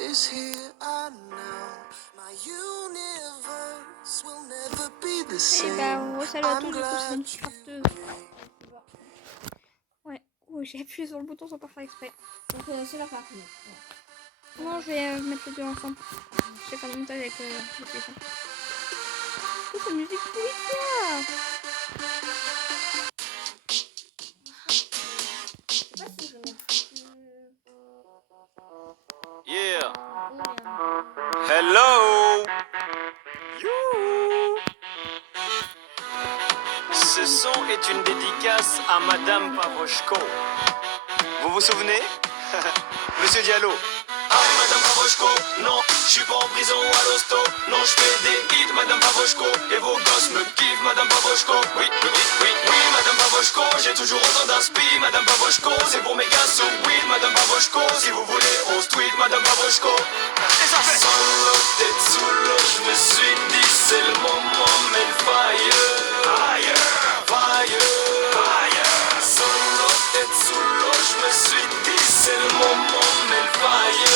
is here and now. My universe will never be the Et same. bah, on resalut à tous, I'm du coup, c'est glad une starteuse. Ouais, j'ai appuyé sur le bouton sans pas faire exprès. Donc c'est la partie. Non, je vais mettre les deux ensemble. Je vais faire le montage avec le téléphone. Oh, cette musique pourrie, quoi! Je sais pas si je vais mettre. Yeah. Hello. You. Ce son est une dédicace à Madame Pavoshko. Vous vous souvenez? Monsieur Diallo. Aïe Madame Pavoshko, non, je suis pas en prison ou à l'hosto. Non, je fais des hits Madame Pavoshko. Et vos gosses me kiffent Madame Pavoshko. Oui, oui, oui, oui, oui Madame Pavoshko. J'ai toujours autant d'inspi Madame Pavoshko. C'est pour mes gars sous weed Madame Pavoshko. Si vous voulez on se tweet Madame Pavoshko. Et ça fait sans l'eau, tête sous l'eau. Je me suis dit c'est le moment mais le fire. Fire, fire, fire. Sans l'eau, tête sous l'eau. Je me suis dit c'est le moment mais le fire.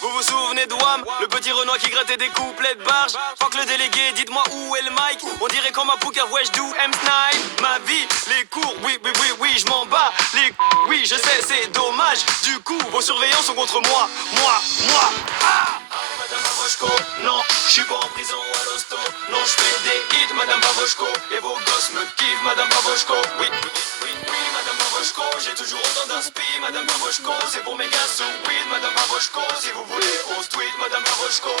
Vous vous souvenez de Wham, le petit Renoir qui grattait des couplets de barge. Fuck le délégué, dites-moi où est le mic. On dirait quand ma pouca wesh do M-Snipe. Ma vie, les cours, oui, oui, oui, oui, je m'en bats. Les oui, je sais, c'est dommage. Du coup, vos surveillants sont contre moi. Moi. Ah Madame Pavoshko, non, je suis pas en prison ou à l'hosto. Non, je fais des hits, Madame Pavoshko. Et vos gosses me kiffent, Madame Pavoshko. Oui, oui, oui, oui, Madame Pavoshko. J'ai toujours autant d'inspi, Madame Pavoshko. C'est pour mes gars sous weed, Madame Pavoshko. Si vous voulez, on se tweet, Madame Pavoshko.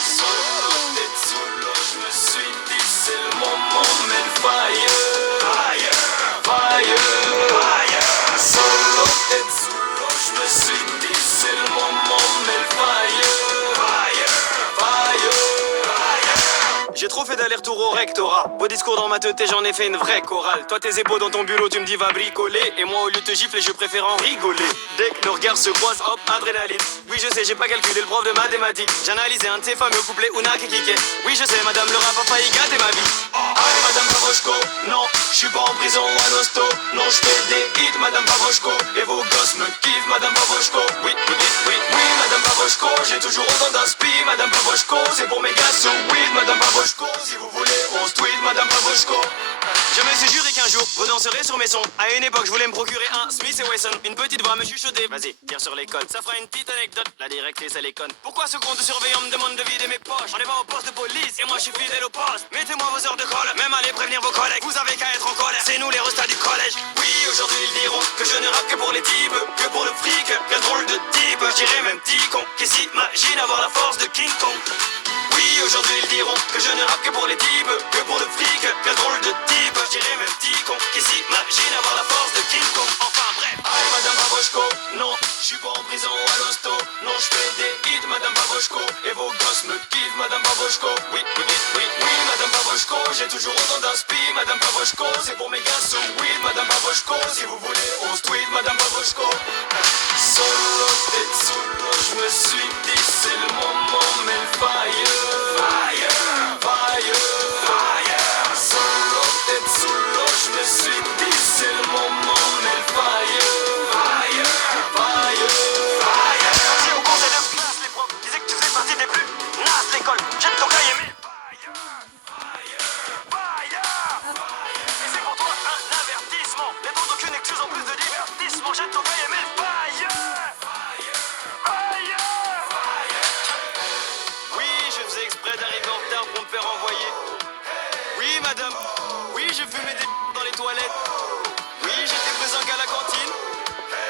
Solo, tête sous l'eau, je me suis dit, c'est le moment, mais le fire. Fire, fire, fire. Solo, tête sous l'eau, je me suis dit, c'est le moment, mais le fire. Fire, fire, fire. J'ai trop fait d'aller-retour au rectorat. Vos discours dans ma tête et j'en ai fait une vraie chorale. Toi tes épaules dans ton bureau tu me dis va bricoler. Et moi au lieu de te gifler je préfère en rigoler. Dès que nos regards se croisent hop adrénaline. Oui je sais j'ai pas calculé le prof de mathématiques. J'ai analysé un de ces fameux couplets Ouna Kikike. Oui je sais madame le rap a failli gâter ma vie. Aïe madame Pavoshko, non, je suis pas en prison ou à l'hosto. Non je fais des hits madame Pavoshko. Et vos gosses me kiffent madame Pavoshko. Oui, oui, oui, oui, oui madame Pavoshko. J'ai toujours autant d'inspi madame Pavoshko. C'est pour mes gars sous weed madame Pavoshko. Si vous voulez on se tweet madame Pavoshko. Je me suis juré qu'un jour vous danserez sur mes sons. À une époque je voulais me procurer un Smith et Wesson. Une petite voix me chuchoter. Vas-y, tire sur les codes. Ça fera une petite anecdote. La directrice elle est conne. Pourquoi ce compte de surveillant me demande de vider mes poches? On est pas au poste de police et moi je suis fidèle au poste. Mettez-moi vos heures de colle. Même allez prévenir vos collègues. Vous avez qu'à être en colère. C'est nous les restats du collège. Oui aujourd'hui ils diront que je ne rappe que pour les types, que pour le fric. Quel drôle de type. Je dirais même petit con qui s'imagine avoir la force de King Kong. Oui, aujourd'hui ils diront que je ne rappe que pour les types, que pour le fric, quel drôle de type. Je dirais même petit con qui s'imagine avoir la force de King Kong. Enfin bref. Aïe madame Pavoshko, non, je suis pas en prison ou à l'hosto. Non, je fais des hits madame Pavoshko. Et vos gosses me kiffent madame Pavoshko. Oui, oui, oui, oui, oui madame Pavoshko. J'ai toujours autant d'inspi madame Pavoshko. C'est pour mes gars sous weed madame Pavoshko. Si vous voulez on se tweet madame Pavoshko. Solo, tête sous l'eau, je me suis dit c'est le moment mais le fire. Fire, fire, fire. Solo, tête sous l'eau, je me suis dit c'est le moment mais le fire. Fire, fire, fire. Si au conseil de classe les profs disaient que tu faisais partie des plus nazes de l'école. Jette ton cahier mais fire, fire, fire, fire. Et c'est pour toi un avertissement. N'attends aucune excuse en plus de divertissement. Jette ton cahier mais fire. Oui, je faisais exprès d'arriver en retard pour me faire envoyer. Oui, madame. Oui, je fumais des dans les toilettes. Oui, j'étais présent qu'à la cantine.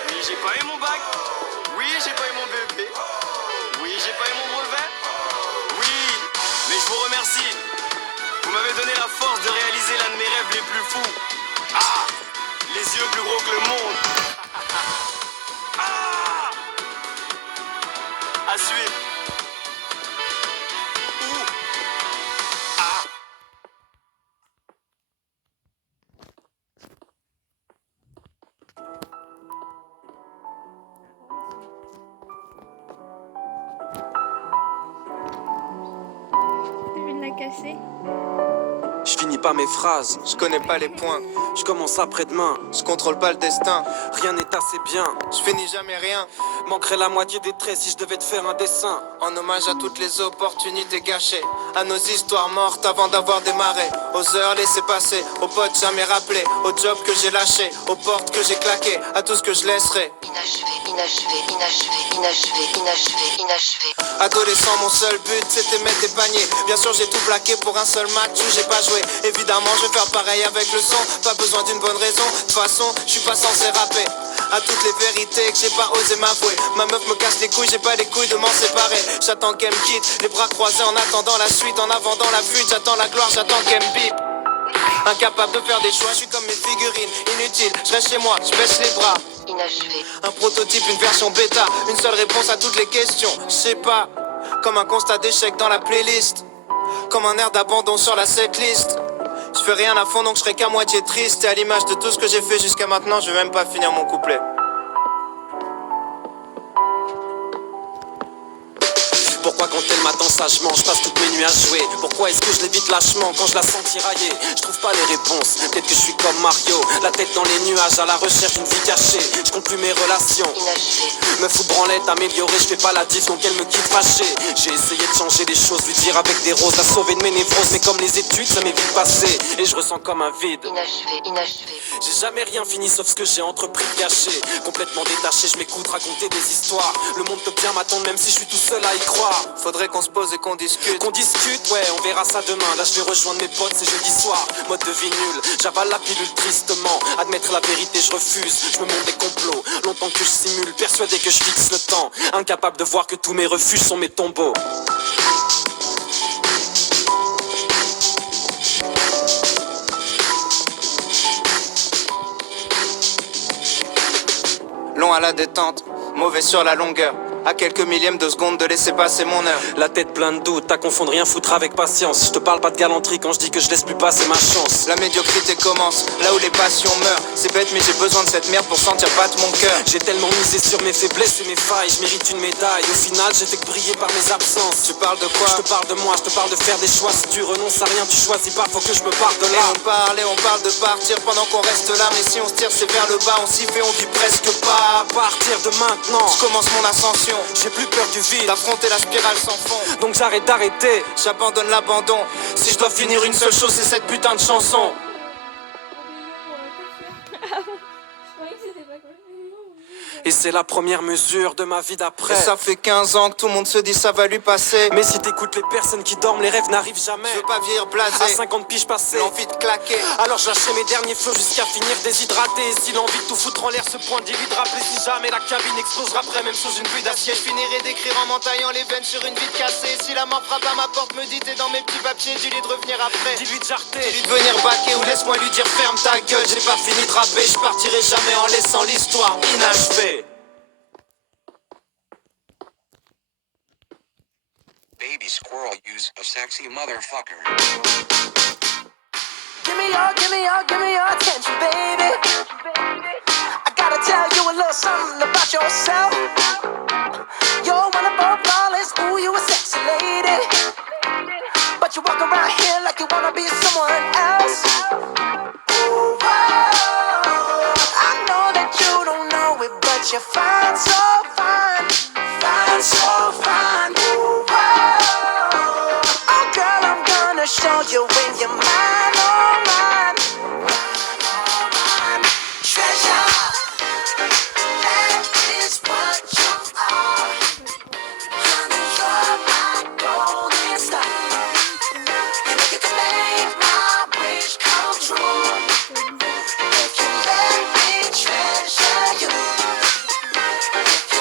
Oui, j'ai pas eu mon bac. Oui, j'ai pas eu mon BEP. Oui, j'ai pas eu mon brevet. Oui, mais je vous remercie. Vous m'avez donné la force de réaliser l'un de mes rêves les plus fous. Ah, les yeux plus gros que le monde. Ah, à suivre. Je vais la casser. Je finis pas mes phrases, Je connais pas les points, je commence après-demain. je contrôle pas le destin, Rien n'est assez bien. je finis jamais rien. Manquerait la moitié des traits si je devais te faire un dessin. En hommage à toutes les opportunités gâchées, à nos histoires mortes avant d'avoir démarré, aux heures laissées passer, aux potes jamais rappelés, aux jobs que j'ai lâchés, aux portes que j'ai claquées, à tout ce que je laisserai. Inachevé. Adolescent, mon seul but c'était mettre des paniers. Bien sûr j'ai tout plaqué pour un seul match où j'ai pas joué. Évidemment je vais faire pareil avec le son, pas besoin d'une bonne raison. De toute façon je suis pas censé rapper. À toutes les vérités que j'ai pas osé m'avouer. Ma meuf me casse les couilles, j'ai pas les couilles de m'en séparer. J'attends qu'elle me quitte, les bras croisés en attendant la suite. En avant dans la fuite, j'attends la gloire, j'attends qu'elle me bip. Incapable de faire des choix, je suis comme mes figurines, inutile, je reste chez moi, je baisse les bras. Inachevé. Un prototype, une version bêta, une seule réponse à toutes les questions. Je sais pas, comme un constat d'échec dans la playlist, comme un air d'abandon sur la setlist. Je fais rien à fond donc je serai qu'à moitié triste. Et à l'image de tout ce que j'ai fait jusqu'à maintenant, je vais même pas finir mon couplet. Pourquoi quand elle m'attend sagement, je passe toutes mes nuits à jouer? Pourquoi est-ce que je l'évite lâchement quand je la sens tirailler? Je trouve pas les réponses, peut-être que je suis comme Mario, la tête dans les nuages à la recherche d'une vie cachée. Je compte plus mes relations, Inachevé. me fous branlette améliorée, je fais pas la diff donc elle me quitte fâchée. J'ai essayé de changer les choses, lui dire avec des roses, la sauver de mes névroses, mais comme les études ça m'est vite passé et je ressens comme un vide. Inachevé. J'ai jamais rien fini sauf ce que j'ai entrepris de gâcher. Complètement détaché, je m'écoute raconter des histoires. Le monde peut bien m'attendre même si je suis tout seul à y croire. Faudrait qu'on se pose et qu'on discute. Qu'on discute, ouais, on verra ça demain. Là, je vais rejoindre mes potes, c'est jeudi soir. Mode de vie nul, j'avale la pilule tristement. Admettre la vérité, je refuse. Je me montre des complots, longtemps que je simule. Persuadé que je fixe le temps. Incapable de voir que tous mes refuges sont mes tombeaux. Long à la détente, mauvais sur la longueur. À quelques millièmes de seconde de laisser passer mon heure. La tête pleine de doutes, à confondre rien foutre avec patience. Je te parle pas de galanterie quand je dis que je laisse plus passer ma chance. La médiocrité commence, là où les passions meurent. C'est bête mais j'ai besoin de cette merde pour sentir battre mon cœur. J'ai tellement misé sur mes faiblesses et mes failles, je mérite une médaille. Au final, j'ai fait que briller par mes absences. Tu parles de quoi? Je te parle de moi, je te parle de faire des choix. Si tu renonces à rien, tu choisis pas, faut que je me parle de là. Et on parle de partir pendant qu'on reste là. Mais si on se tire c'est vers le bas, on s'y fait, on vit presque pas. À partir de maintenant, Je commence mon ascension, j'ai plus peur du vide, d'affronter la spirale sans fond. donc j'arrête d'arrêter. J'abandonne l'abandon. Si je dois finir une seule chose, c'est cette putain de chanson. Je croyais que c'était pas quoi. Et c'est la première mesure de ma vie d'après. Et ça fait 15 ans que tout le monde se dit ça va lui passer. Mais si t'écoutes les personnes qui dorment, les rêves n'arrivent jamais. Je veux pas vieillir À blasé, 50 piges passées, l'envie de claquer. alors je lâchais mes derniers flots jusqu'à finir déshydraté. Et si l'envie de tout foutre en l'air se point d'y de rappeler, si jamais la cabine explosera après, même sous une pluie d'acier, Je finirai d'écrire en m'entaillant les veines sur une vitre cassée. Si la mort frappe à ma porte, me dit t'es dans mes petits papiers, dis-lui de revenir après. dis-lui de jarter. Dis-lui de venir baquer ou laisse-moi lui dire ferme ta gueule. J'ai pas fini de rapper, je partirai jamais en laissant l'histoire inachevée. Baby squirrel use a sexy motherfucker. Give me your attention, baby. I gotta tell you a little something about yourself. You're wonderful, flawless, ooh, you a sexy lady. But you walk around here like you wanna be someone else. Ooh, whoa. I know that you don't know it, but you're fine, so fine. Fine, so fine. Ooh, whoa. Oh, girl, I'm gonna show you when you're mine, oh, mine. Treasure, that is what you are. Honey, you're my golden star. You know you can make my wish come true. If you let me treasure you. If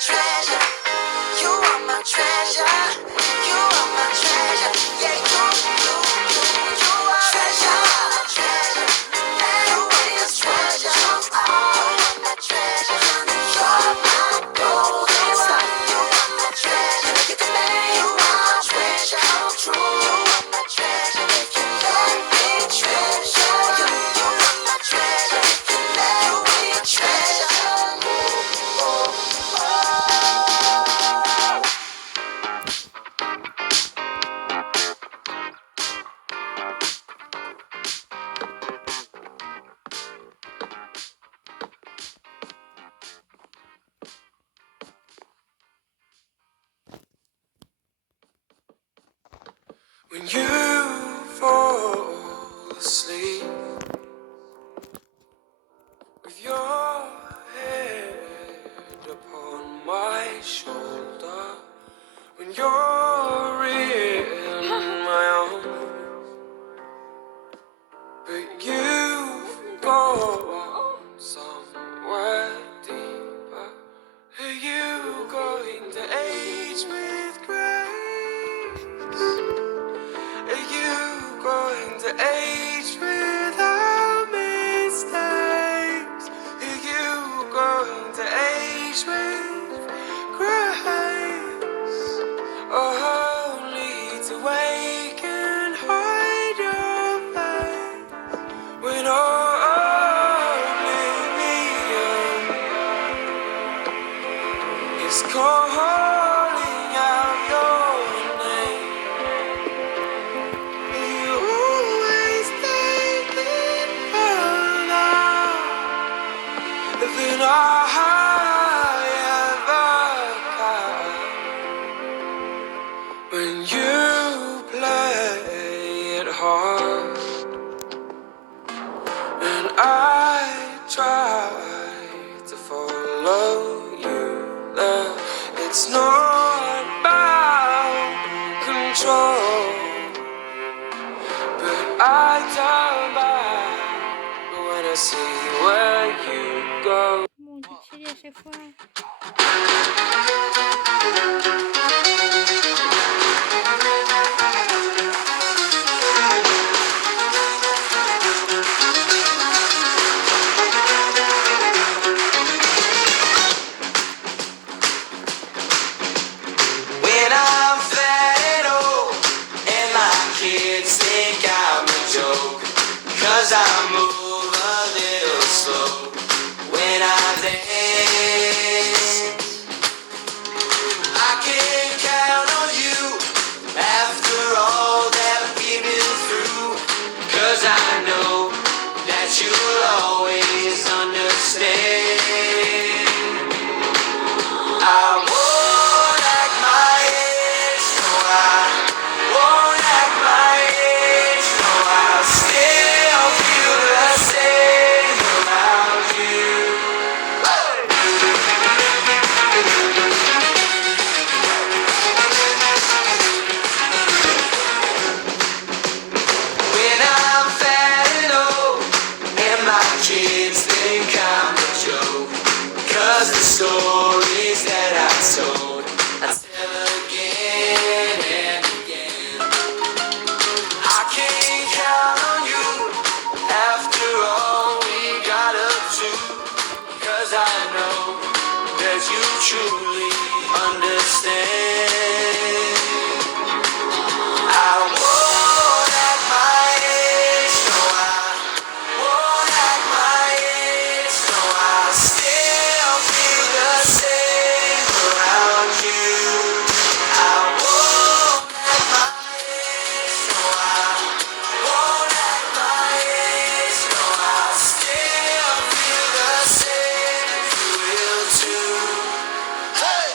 treasure. You are my treasure. You are my treasure. Yeah, you are treasure. Treasure. You are my treasure. You are my treasure. You're my golden sun. You are my treasure. You can make you are my treasure come true. You are my treasure. If you let me treasure you, you are my treasure. If you let me treasure you. When you fall asleep with your head upon my shoulder, when you're in my arms, but you've gone somewhere deeper. Are you going to age with grace? Are you going to age without mistakes? Are you going to age with grace? Or only to wake and hide your face when oblivion is calling out your name? You always take it further than I ever can. When you play it hard and I try to follow you there, it's not about control. But I turn back when I see where you go. Bon, j'ai tiré à chaque fois. When I'm fat and old and my kids think I'm a joke, 'cause I move a little slow when I dance. I can count on you after all that we've been through, 'cause I know that you'll always understand. I won't act my age, no, I won't act my age, no, I'll still feel the same about you. When I'm fat and old and my kids think I'm a joke, 'cause the stories that I told I tell again and again. I can't count on you after all we got up to, 'cause I know that you truly understand. I won't act my age, no, I won't act my age, no, I'll still feel the same around you. I won't act my age, no, I won't act my age, no, I'll still feel the same, you will too. Hey!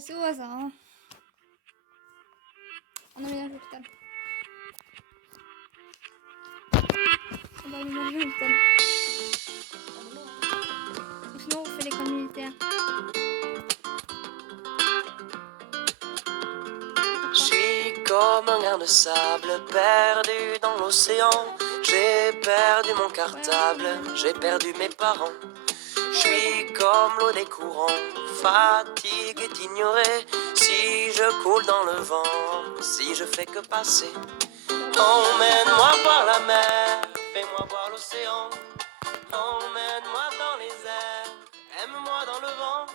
C'est au hasard. Hein. On aménage l'hôpital. On va aménager l'hôpital. Ou sinon on fait l'école militaire. Je suis comme un grain de sable perdu dans l'océan. J'ai perdu mon cartable, j'ai perdu mes parents. Je suis comme l'eau des courants, fatigué d'ignorer. Si je coule dans le vent, si je fais que passer. Emmène-moi voir la mer, fais-moi voir l'océan. Emmène-moi dans les airs, aime-moi dans le vent.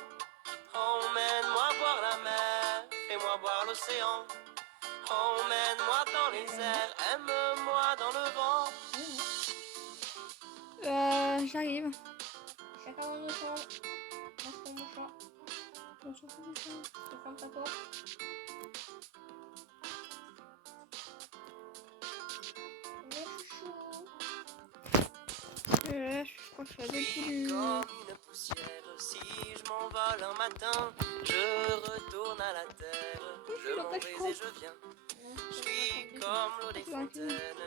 Emmène-moi voir la mer, fais-moi voir l'océan. Emmène-moi dans les airs, aime-moi dans le vent. J'arrive. Chacun dans nos chambres. Moi je prends mon chat. On s'en fout du chat. Je ferme ta porte. Je crois que je suis à deux Comme poules. une poussière, si je m'envole un matin, je retourne à la terre. Je m'en vais et je viens. Je suis comme l'eau des fontaines,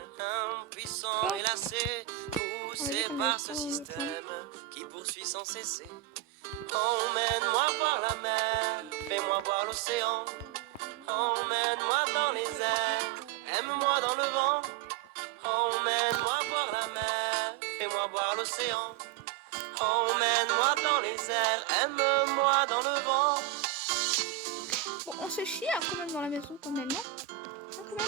impuissant et lassé, poussé par ce système qui poursuit sans cesser. Emmène-moi voir la mer, fais-moi voir l'océan. Emmène-moi dans les airs, aime-moi dans le vent. Emmène-moi voir la mer, fais-moi voir l'océan. Emmène-moi dans les airs, aime-moi dans le vent. Bon, on se chie quand même dans la maison quand même, non? Quand même.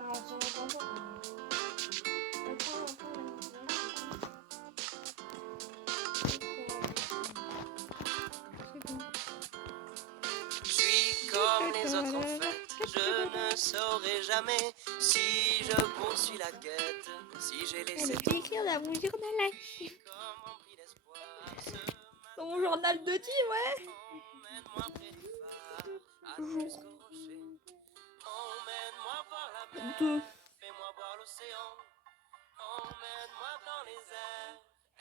Ah, on s'en va pas. Je suis comme les autres en fait, je ne saurai jamais si je poursuis la quête, si j'ai laissé Je vais écrire dans mon journal actif. comme rempli d'espoir. Dans mon journal de team, ouais. Emmène-moi près du phare, jusqu'au rocher. Emmène-moi voir la mer, Deux. fais-moi voir l'océan. Emmène-moi dans les airs,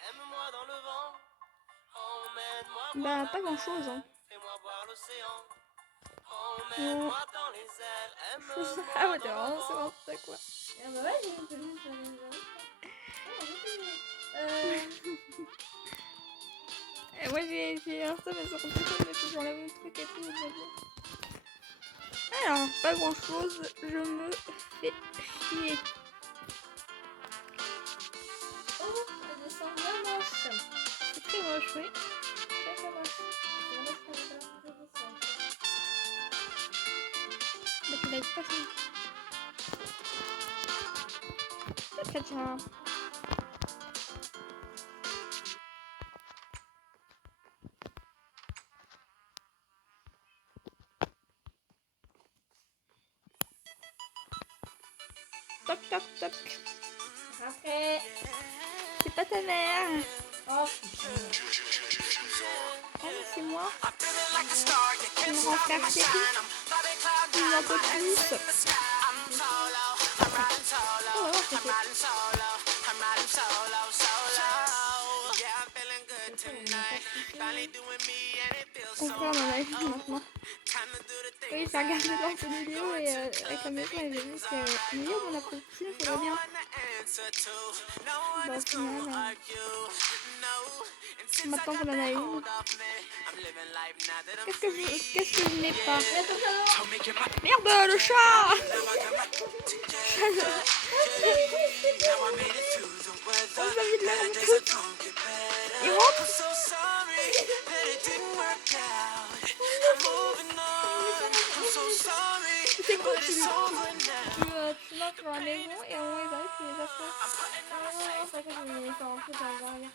aime-moi dans le vent. Emmène-moi voir Bah, pas grand chose, hein. fais-moi voir l'océan. Emmène-moi dans les airs, aime-moi Ah ouais, t'es vraiment c'est n'importe quoi. Ah bah ouais, j'ai une tenue sur les Et moi j'ai un ça mais sur le téléphone, mais faut que j'enlève mon truc et tout. Blablabla. Alors, pas grand chose, je me fais chier. Oh, elle descend bien moche. C'est très moche, oui. Très très moche. C'est moche quand elle descend. Mais tu l'as pas fait. Tiens. Toc toc toc. Après. C'est pas ta mère. Oh, Oh, c'est moi. Je me rends faire chérie. Je n'en peux plus. Oh, c'était... On fait mon live maintenant. Oui, j'ai regardé dans cette vidéo et avec la maison et j'ai vu que milieu on a pris le film, ça va bien. Bah, au final, maintenant qu'on en a une. Qu'est-ce que je n'ai pas? Merde, le chat! On vous a mis de l'air en tout. Il rentre? C'est cool, tu marches dans la maison et on les arrive, tu les affaires. c'est vrai que je vais les faire rentrer dans le derrière.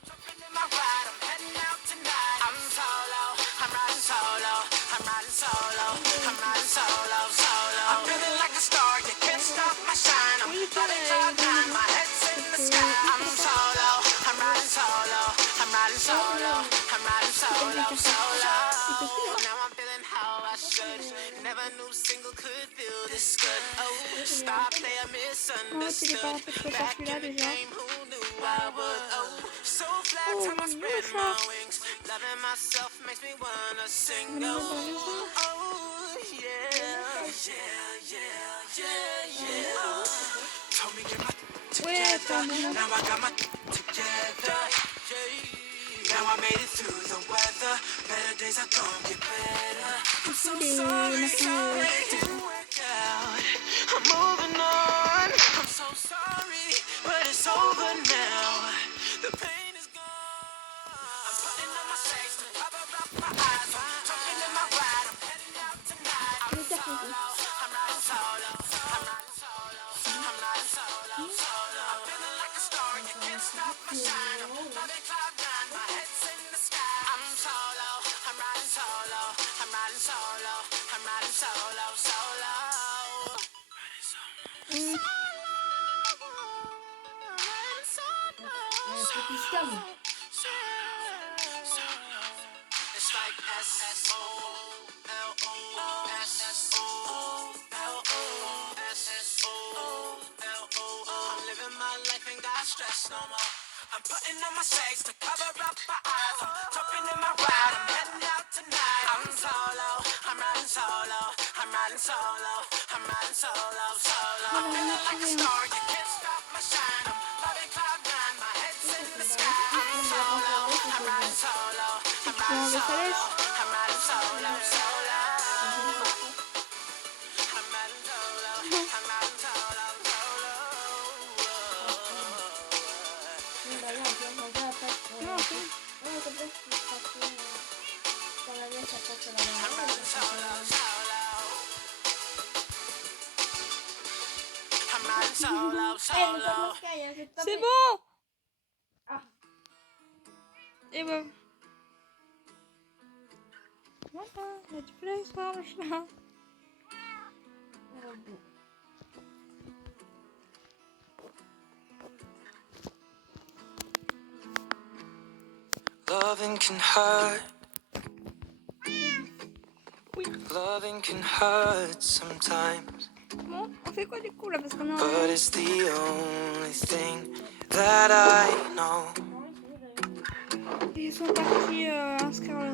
how I should. Never knew single could feel this good. Oh, stop there, misunderstood. Back in the game, who knew I would? Oh, so flat, time I spread my wings. Loving myself makes me wanna sing. Oh, yeah, yeah, yeah, yeah, yeah. Told me get my together. Now I got my together. Yeah. Now I made it through the weather. Better days are gonna get better. I'm so sorry, sorry it didn't work out. I'm moving on. I'm so sorry, but it's over now. The pain is gone. I'm putting on my shades to cover up my eyes. I'm jumping in my ride. I'm heading out tonight. I'm solo. I'm riding solo. I'm riding solo. I'm riding solo. Solo. I'm feeling like a star. You can't stop my shine. I'm loving cloud nine. My head's in the sky. I'm solo. I'm riding solo. I'm riding solo. I'm riding solo. Solo. Riding solo. It's like S-O-L-O-S-S-O-L-O-S-S-O-L-O. I'm living my life, ain't got stress no more. I'm putting on my shades to cover up my eyes. I'm jumping in my ride, I'm heading out tonight. I'm solo, I'm riding solo. I'm riding solo, I'm riding solo, solo. I'm feeling like a star, you can't stop my shine. I'm loving cloud nine, my head's in the sky. I'm solo, I'm riding solo. I'm riding solo, I'm riding solo, solo. I'm riding solo, I'm riding solo, solo. Non, c'est... I'm riding solo, solo. I'm riding solo, solo. C'est bon. Et ben... Voilà, il y a du play sur le chemin. Loving can hurt. Loving can hurt sometimes. Bon, on fait quoi du coup là? Parce qu'on a... But it's the only thing that I know. Ils sont partis inscrire le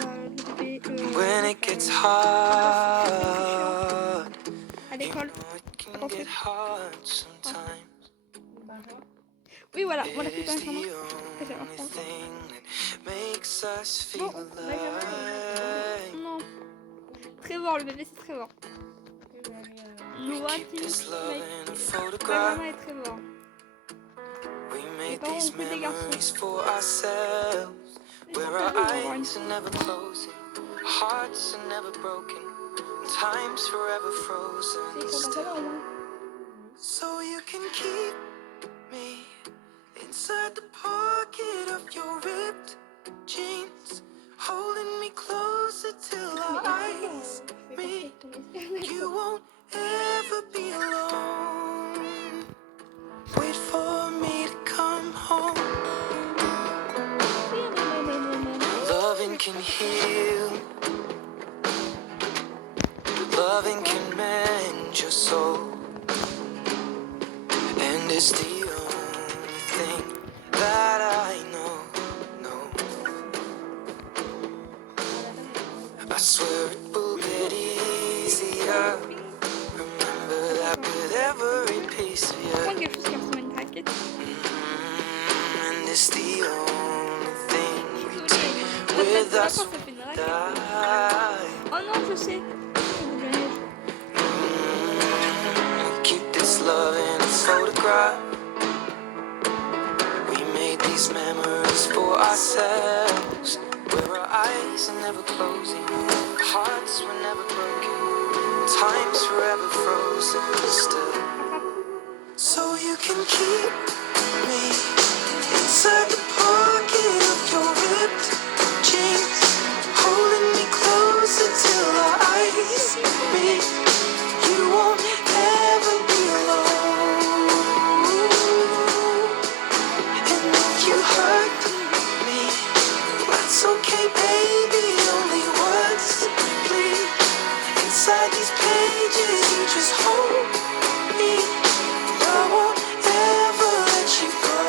bébé When it gets hard, à you l'école. know it can get hard sometimes. Oui, voilà, voilà, It c'est is pas the un only thing that makes us feel Bon, alive. Non. Trevor, le bébé c'est Trevor. Noah, Keep this Timmy, love Mike, in a photograph. Benjamin et Trevor. We made parents these ont fait des garçons. memories for ourselves. Where our eyes are never closing, hearts are never broken, time's forever frozen still. So you can keep me inside the pocket of your ripped jeans, holding me closer till our eyes meet. You won't ever be alone. Wait for me to come home. Loving can heal. Loving can mend your soul. And it's the only thing that I know. I swear it will get easier. Remember that with every piece of Prends you. quelque chose qui ressemble à une raquette. And it's the only thing we Désolée. take La with tête, us ça fait une when we raquette. die. Oh non, je sais. Keep this love in a photograph. We made these memories for ourselves. Where our eyes are never closing, hearts were never broken, time's forever frozen still. So you can keep me inside the pocket of your ripped jeans, holding me closer till our eyes meet. You won't ever be alone. And if you hurt me, that's okay, baby. Only once, please. Inside these pages, you just hold me. I won't ever let you go.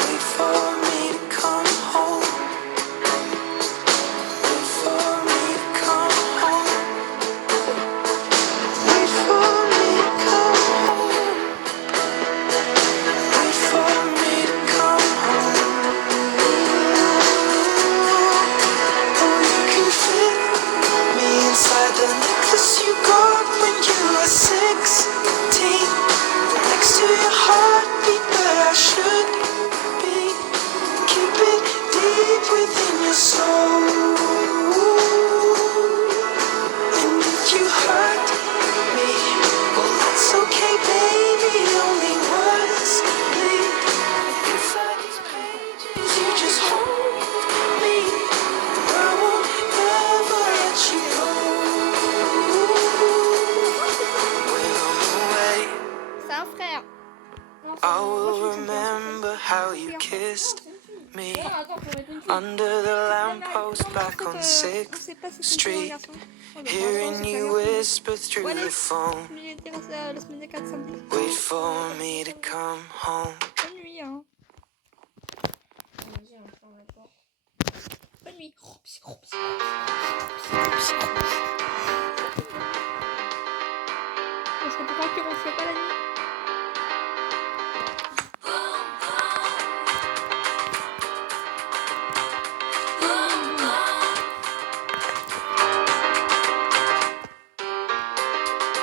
Wait for me to come home. Wait for me to come home. Wait for me to come home. Wait for me to come home. Oh, you can fit me inside the necklace you got when you were 16. Next to your heartbeat where I should be. Keep it deep within your soul. And if you hurt me, well that's okay baby, only words bleed. Inside these pages you just hold me. I won't ever let you go. When I'm away, C'est un frère. I will remember how you kissed me under the lamppost back on 6th Street, hearing you whisper through the phone. Je vais dire ça la semaine des 4 samedi. Wait for me to come home. Bonne nuit, hein. Vas-y, on fait en même temps. Bonne nuit. Parce que pourquoi tu ronfles pas la nuit?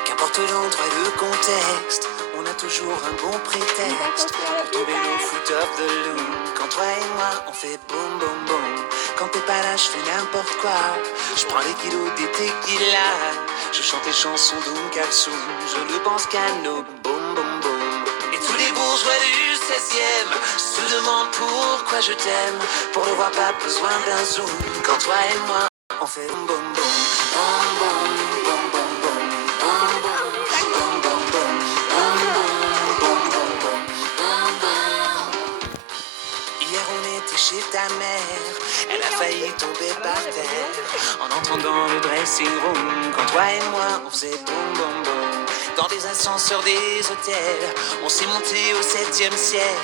Qu'importe l'endroit et le contexte, on a toujours un bon prétexte pour tomber le foot of the loom. Quand toi et moi on fait boum boum boum. Quand t'es pas là je fais n'importe quoi. Je prends les kilos des tequila. Je chante les chansons d'Oum Kalsoum. Je ne pense qu'à nos boum boum boum. Et tous les bourgeois du 16e se demandent pourquoi je t'aime. Pour le voir pas besoin d'un zoom. Quand toi et moi on fait boum boum boum. Boum boum boum boum boum. Boum boum boum boum boum. Boum boum boum boum boum. Boum boum. Hier on était chez ta mère. Elle a failli tomber par terre en entrant dans le dressing room. Quand toi et moi on faisait boum boum boum. Dans des ascenseurs des hôtels, on s'est monté au 7e ciel.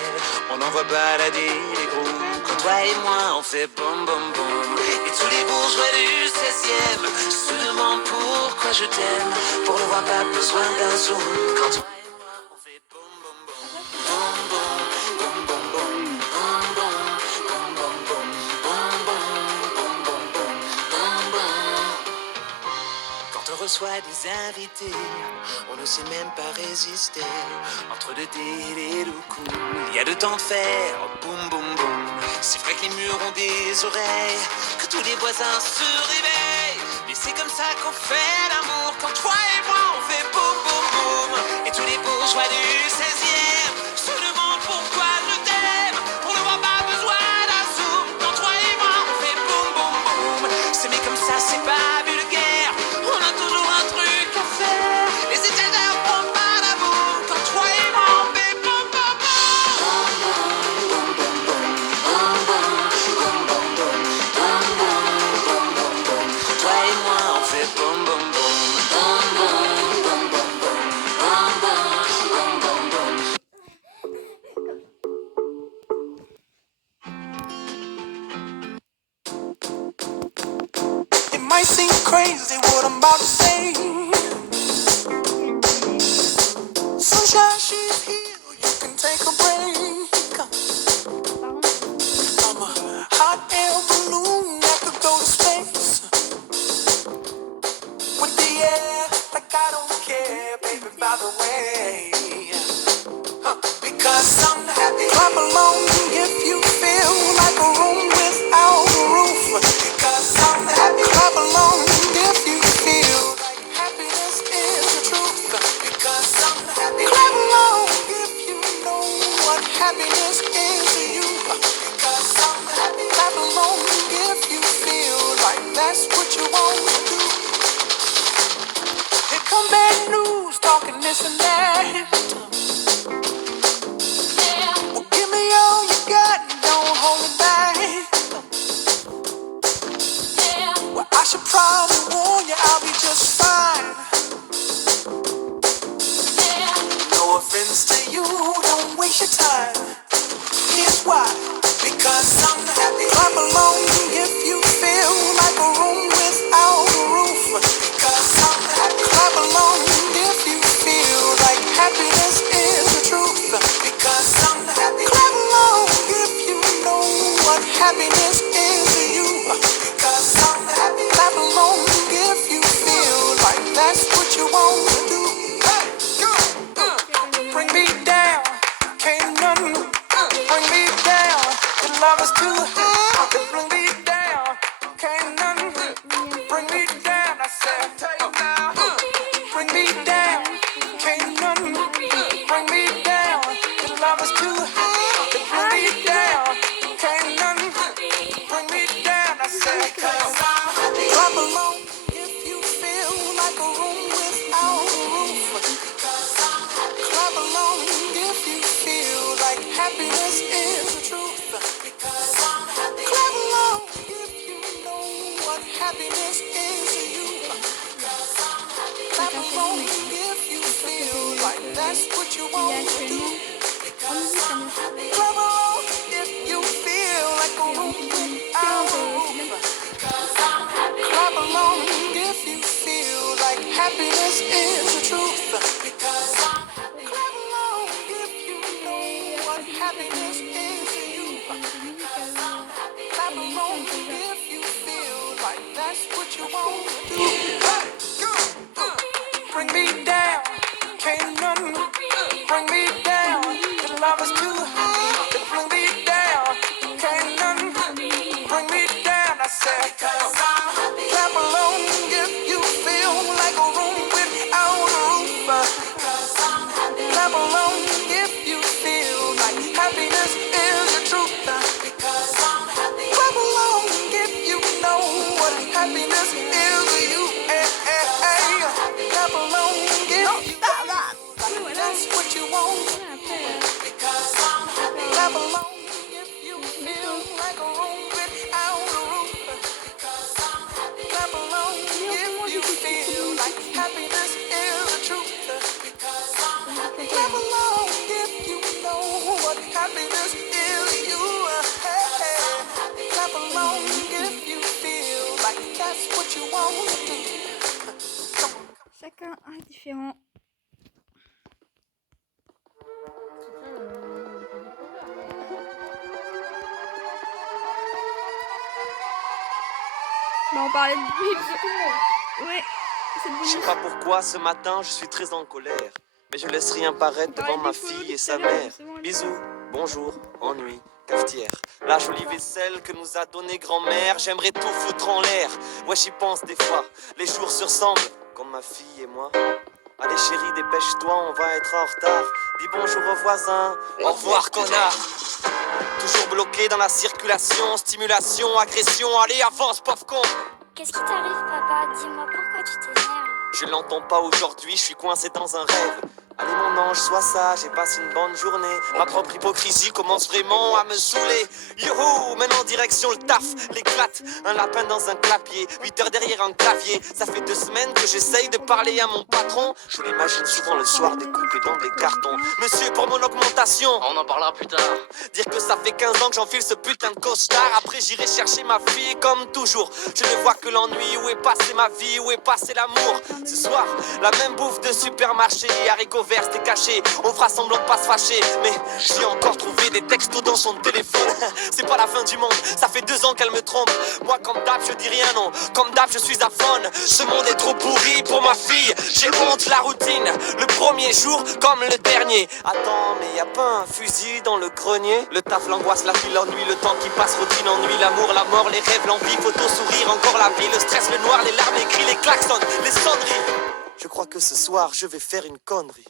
On envoie balader les gros. Quand toi et moi on fait boum boum boum. Et tous les bourgeois du 16e se demandent pourquoi je t'aime. Pour le voir pas besoin d'un zoom. Quand toi et moi on fait boum boum boum. Boum boum boum boum boum. Boum boum boum boum boum. Boum boum boum boum boum. Boum boum. Quand on reçoit des invités, on ne sait même pas résister. Entre le délai et le coup, il y a le temps de faire boum boum boum. C'est vrai que les murs ont des oreilles, que tous les voisins se réveillent. Mais c'est comme ça qu'on fait l'amour. Quand toi et moi on fait boum boum boum. Et tous les bourgeois du 16e se demandent pourquoi je t'aime. Pour ne voir pas besoin d'un zoom. Quand toi et moi on fait boum boum boum. S'aimer comme ça c'est pas vulgaire. On a toujours un truc à faire. Les étagères font pas d'amour. Quand toi et moi on fait boum boum boum. Boum boum boum boum. Boum boum boum boum. Boum boum boum boum boum. Toi et moi on fait boum boum boum. Boum boum boum boum boum. Boum boum boum boum boum. It might seem crazy what I'm about to say. Sunshine, she's here. You can take a break. I'm a hot air balloon that could go to space. With the air, like I don't care, baby, by the way. Because I'm happy. Clap along if you feel like a room without a roof. Because I'm happy. Clap along if you feel like happiness is the truth. Because I'm happy. Clap along if you know what happiness is to you. Because I'm happy. Clap along if you feel like that's what you want to do. Here come bad news, talking this and that. Well, give me all you got, don't hold it back. Well, I should probably warn you. you, don't waste your time. Here's why. Because I'm happy. Clap along if you feel like a room without a roof. Because I'm happy. Clap along if you feel like happiness is the truth. Because I'm happy. Clap along if you know what happiness is to you. Because I'm happy. Clap along if you feel like that's what you want to do. Hey, go. Bring me down. Can't nothing bring me down. The love is too high. Bring me down. Can't nothing bring me down. I said, take it now. Bring me down. Can't nothing bring me down. The love is too high. Bring me down. Can't nothing bring me down. I said, cause I'm happy. Clap along if you feel like a room without a roof. Clap along if you feel like happiness is the truth. Because I'm happy. Clap along if you know what happiness is to you. Because I'm happy. Clap along if you feel like that's what you want to do. Because I'm happy. Clap along if you feel like a room without a roof. Because I'm happy. Clap along if you feel like happiness is the truth. Because I'm happy. Clap along if you know what happiness is to you. Because I'm happy. Clap along if you feel like that's what you want to do. Hey, go. Bring me down. Can't nothing bring me down. The love is too high. Bring me down. Can't nothing bring me down. I said, cause I'm happy. Clap along if you feel like a room without a roof. Because I'm happy. Clap along if you feel like happiness is the truth. Because I'm happy. Clap along if you know what happiness is to you. Hey, hey, hey. Clap along if you feel like that's what you want. Because I'm happy. Clap along if you feel like a room without a roof. Because I'm happy. Clap along if you feel like happiness is the truth. Because I'm happy. Clap along if you know what happiness is to you. Hey, hey. Clap along if you feel like that's what you want to do. Chacun est différent. Bah, on parlait de Bibbs. Ouais, c'est le Je sais bonus. pas pourquoi ce matin je suis très en colère, mais je laisse rien paraître devant ma fille et sa mère. Bisous, bonjour, ennui, cafetière. La jolie vaisselle que nous a donnée grand-mère, j'aimerais tout foutre en l'air. Ouais, j'y pense des fois, les jours se ressemblent, comme ma fille et moi. Allez chérie, dépêche-toi, on va être en retard. Dis bonjour aux voisins, au revoir connard. Toujours bloqué dans la circulation, stimulation, agression, allez avance pauvre con. Qu'est-ce qui t'arrive, papa? Dis-moi pourquoi tu t'énerves. Je l'entends pas aujourd'hui, je suis coincé dans un rêve. Allez mon ange, sois sage et passe une bonne journée. Ma propre hypocrisie commence vraiment à me saouler. Youhou, maintenant direction le taf, l'éclate. Un lapin dans un clapier, 8 heures derrière un clavier. Ça fait 2 semaines que j'essaye de parler à mon patron. Je l'imagine souvent le soir découpé dans des cartons. Monsieur, pour mon augmentation, on en parlera plus tard. Dire que ça fait 15 ans que j'enfile ce putain de costard. Après j'irai chercher ma fille comme toujours. Je ne vois que l'ennui, où est passée ma vie, où est passé l'amour. Ce soir, la même bouffe de supermarché, haricots verts, c'était caché. On fera semblant de pas se fâcher, mais j'ai encore trouvé des textos dans son téléphone. C'est pas la fin du monde, ça fait 2 ans qu'elle me trompe. Moi comme d'hab je dis rien, non, comme d'hab je suis à fond. Ce monde est trop pourri pour ma fille. J'ai honte, la routine, le premier jour comme le dernier. Attends, mais y a pas un fusil dans le grenier? Le taf, l'angoisse, la file, l'ennui, le temps qui passe, routine, ennui, l'amour, la mort, les rêves, l'envie, photo, sourire, encore la vie, le stress, le noir, les larmes, les cris, les klaxons, les sonneries. Je crois que ce soir je vais faire une connerie.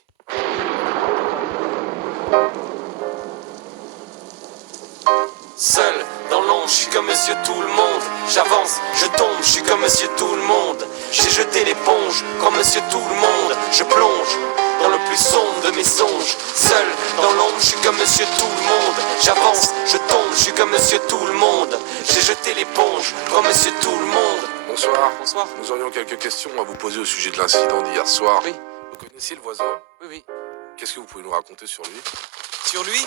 Seul, dans l'ombre, je suis comme monsieur tout le monde. J'avance, je tombe, je suis comme monsieur tout le monde. J'ai jeté l'éponge, comme monsieur tout le monde. Je plonge dans le plus sombre de mes songes. Seul, dans l'ombre, je suis comme monsieur tout le monde. J'avance, je tombe, je suis comme monsieur tout le monde. J'ai jeté l'éponge, comme monsieur tout le monde. Bonsoir. Bonsoir. Nous aurions quelques questions à vous poser au sujet de l'incident d'hier soir. Oui. Vous connaissiez le voisin? Oui, oui. Qu'est-ce que vous pouvez nous raconter sur lui? Sur lui,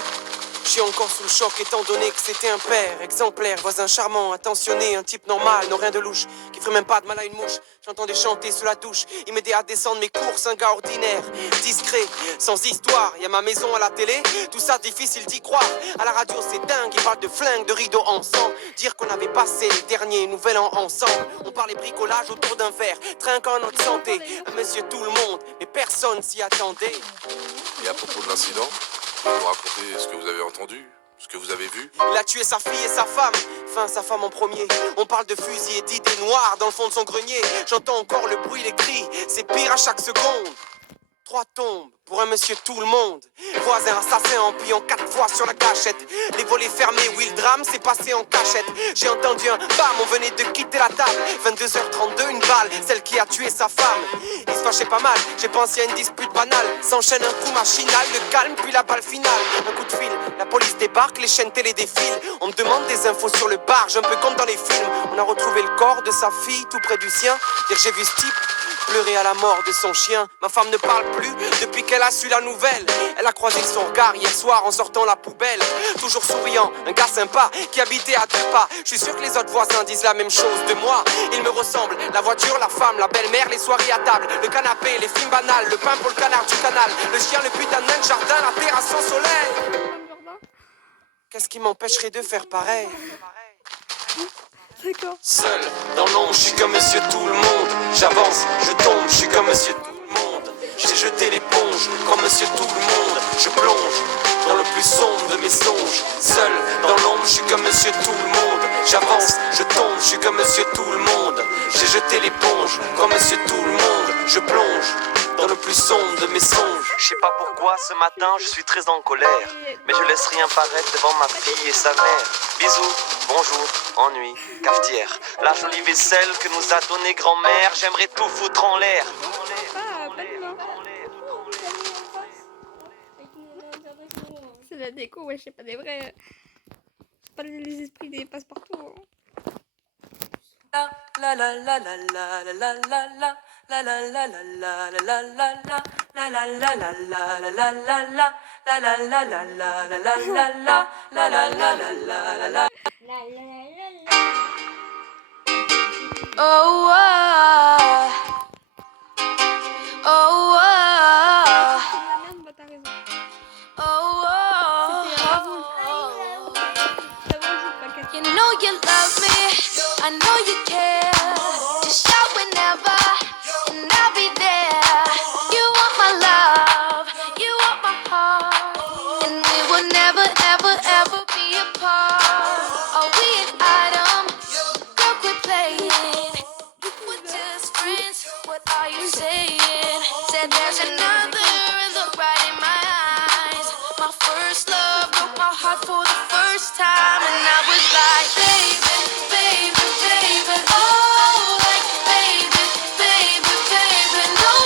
je suis encore sous le choc étant donné que c'était un père exemplaire, voisin charmant, attentionné, un type normal, non rien de louche, qui ferait même pas de mal à une mouche. J'entendais chanter sous la douche, il m'aidait à descendre mes courses, un gars ordinaire, discret, sans histoire. Y a ma maison à la télé, tout ça difficile d'y croire. À la radio c'est dingue, ils parlent de flingues, de rideaux ensemble. Dire qu'on avait passé les derniers nouvel an ensemble. On parlait bricolage autour d'un verre, trinquant notre santé. Un monsieur tout le monde, mais personne s'y attendait. Et à propos de l'incident, vous pouvez nous raconter ce que vous avez entendu, ce que vous avez vu? Il a tué sa fille et sa femme, enfin sa femme en premier. On parle de fusil et d'idées noires dans le fond de son grenier. J'entends encore le bruit, les cris, c'est pire à chaque seconde. 3 tombes pour un monsieur tout le monde. Voisin assassin en pillant 4 fois sur la gâchette. Les volets fermés, oui le drame s'est passé en cachette. J'ai entendu un bam, on venait de quitter la table. 22h32, une balle, celle qui a tué sa femme. Il se fâchait pas mal, j'ai pensé à une dispute banale. S'enchaîne un coup machinal, le calme puis la balle finale. Un coup de fil, la police débarque, les chaînes télé défilent. On me demande des infos sur le barge, un peu comme dans les films. On a retrouvé le corps de sa fille tout près du sien. Dire que j'ai vu ce type pleurer à la mort de son chien. Ma femme ne parle plus depuis qu'elle a su la nouvelle. Elle a croisé son regard hier soir en sortant la poubelle. Toujours souriant, un gars sympa qui habitait à 2 pas. Je suis sûr que les autres voisins disent la même chose de moi. Il me ressemble, la voiture, la femme, la belle-mère, les soirées à table, le canapé, les films banals, le pain pour le canard du canal, le chien, le putain de nain de jardin, la terrasse sans soleil. Qu'est-ce qui m'empêcherait de faire pareil? D'accord. Seul, dans l'ombre, je suis comme monsieur tout le monde. J'avance, je tombe, je suis comme monsieur tout le monde. J'ai jeté l'éponge, comme monsieur tout le monde. Je plonge dans le plus sombre de mes songes. Seul, dans l'ombre, je suis comme monsieur tout le monde. J'avance, je tombe, je suis comme monsieur tout le monde. J'ai jeté l'éponge, comme monsieur tout le monde. Je plonge dans le plus sombre de mes songes. Je sais pas pourquoi ce matin je suis très en colère, mais je laisse rien paraître devant ma fille et sa mère. Bisous, bonjour, ennui, cafetière. La jolie vaisselle que nous a donnée grand-mère, j'aimerais tout foutre en l'air. Ah, pas de main. C'est la déco, ouais, je sais pas des vrais. C'est pas les esprits des passe-partout. La la la la la la la la la. La la la la la la la la la. La la la la la la la la la. La la la la la la la la la. La la la la la la la. Oh oh oh Merde, bah t'as raison. oh. C'était avant le jour, pas 4. You know you love me, I know you care. Just shout whenever, and I'll be there. You want my love, you want my heart, and we will never, ever, ever be apart. Are we an item? Girl, quit playing. We're just friends. What are you saying? Said there's another look right in my eyes. My first love broke my heart for the first time, and I was like, baby, baby, baby, oh, like, baby, baby, baby, no,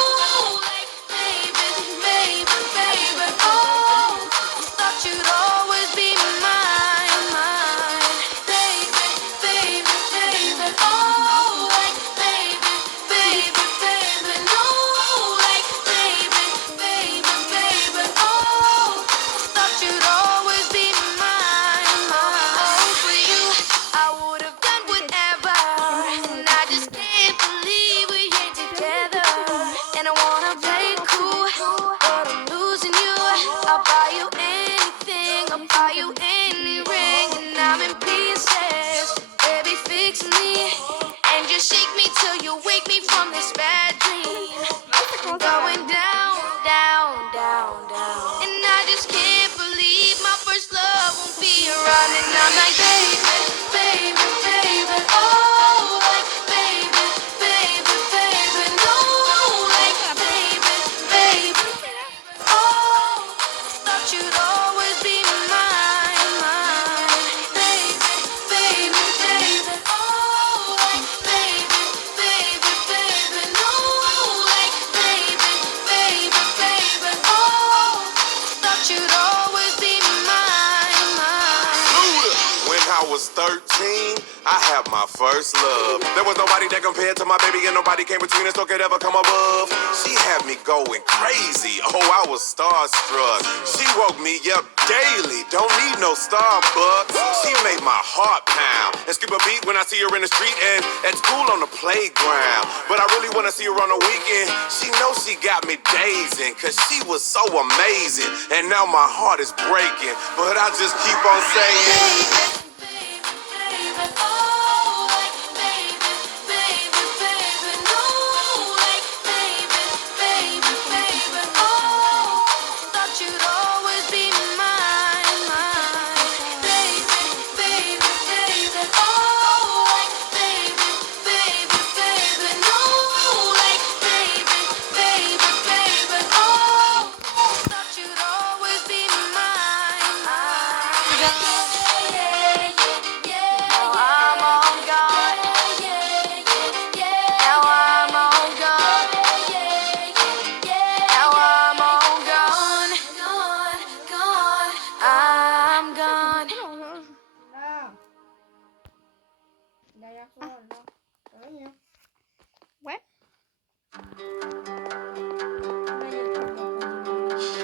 like, baby, baby, baby, oh, I thought you'd always be mine, mine, baby, baby, baby, oh, like, baby, baby, baby, no, like, baby, baby, baby, oh, I thought you'd always be mine, mine. Oh, for you, I would have done whatever, and I just can't believe we ain't together. And I wanna play it cool, but I'm losing you. I'll buy you anything, I'll buy you any ring, and I'm in pieces. Baby, fix me, and just shake me till you wake me from this bad dream. Going down, down, down, down. And I just can't believe my first love won't be around. And I'm like, baby, baby, baby, oh, like, baby, baby, baby, no, like, baby, baby, oh, thought you'd always be mine, mine, baby, baby, baby, oh, like, baby, baby, baby, no, like, baby, baby, baby, oh, thought you'd always be mine, mine. When I was 13, I have my first love. There was nobody that compared to my baby, and nobody came between us or could ever come above. She had me going crazy. Oh, I was starstruck. She woke me up daily. Don't need no Starbucks. She made my heart pound and skip a beat when I see her in the street and at school on the playground. But I really wanna see her on the weekend. She knows she got me dazing, cause she was so amazing. And now my heart is breaking, but I just keep on saying. Là. Derrière toi, là. Ça va bien. Ouais. Là, il y a le truc dans ton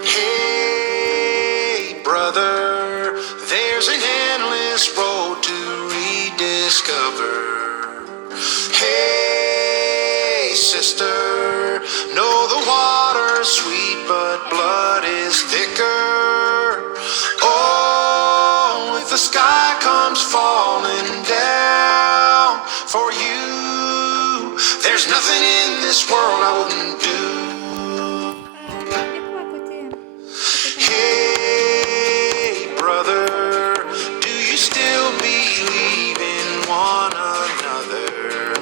Hey, brother, there's an endless road to rediscover. Hey, sister, know the water's sweet, but blood is thicker. Oh, if the sky comes falling down for you, there's nothing in this world I wouldn't do. L'écho à côté. Hey, brother, do you still believe in one another?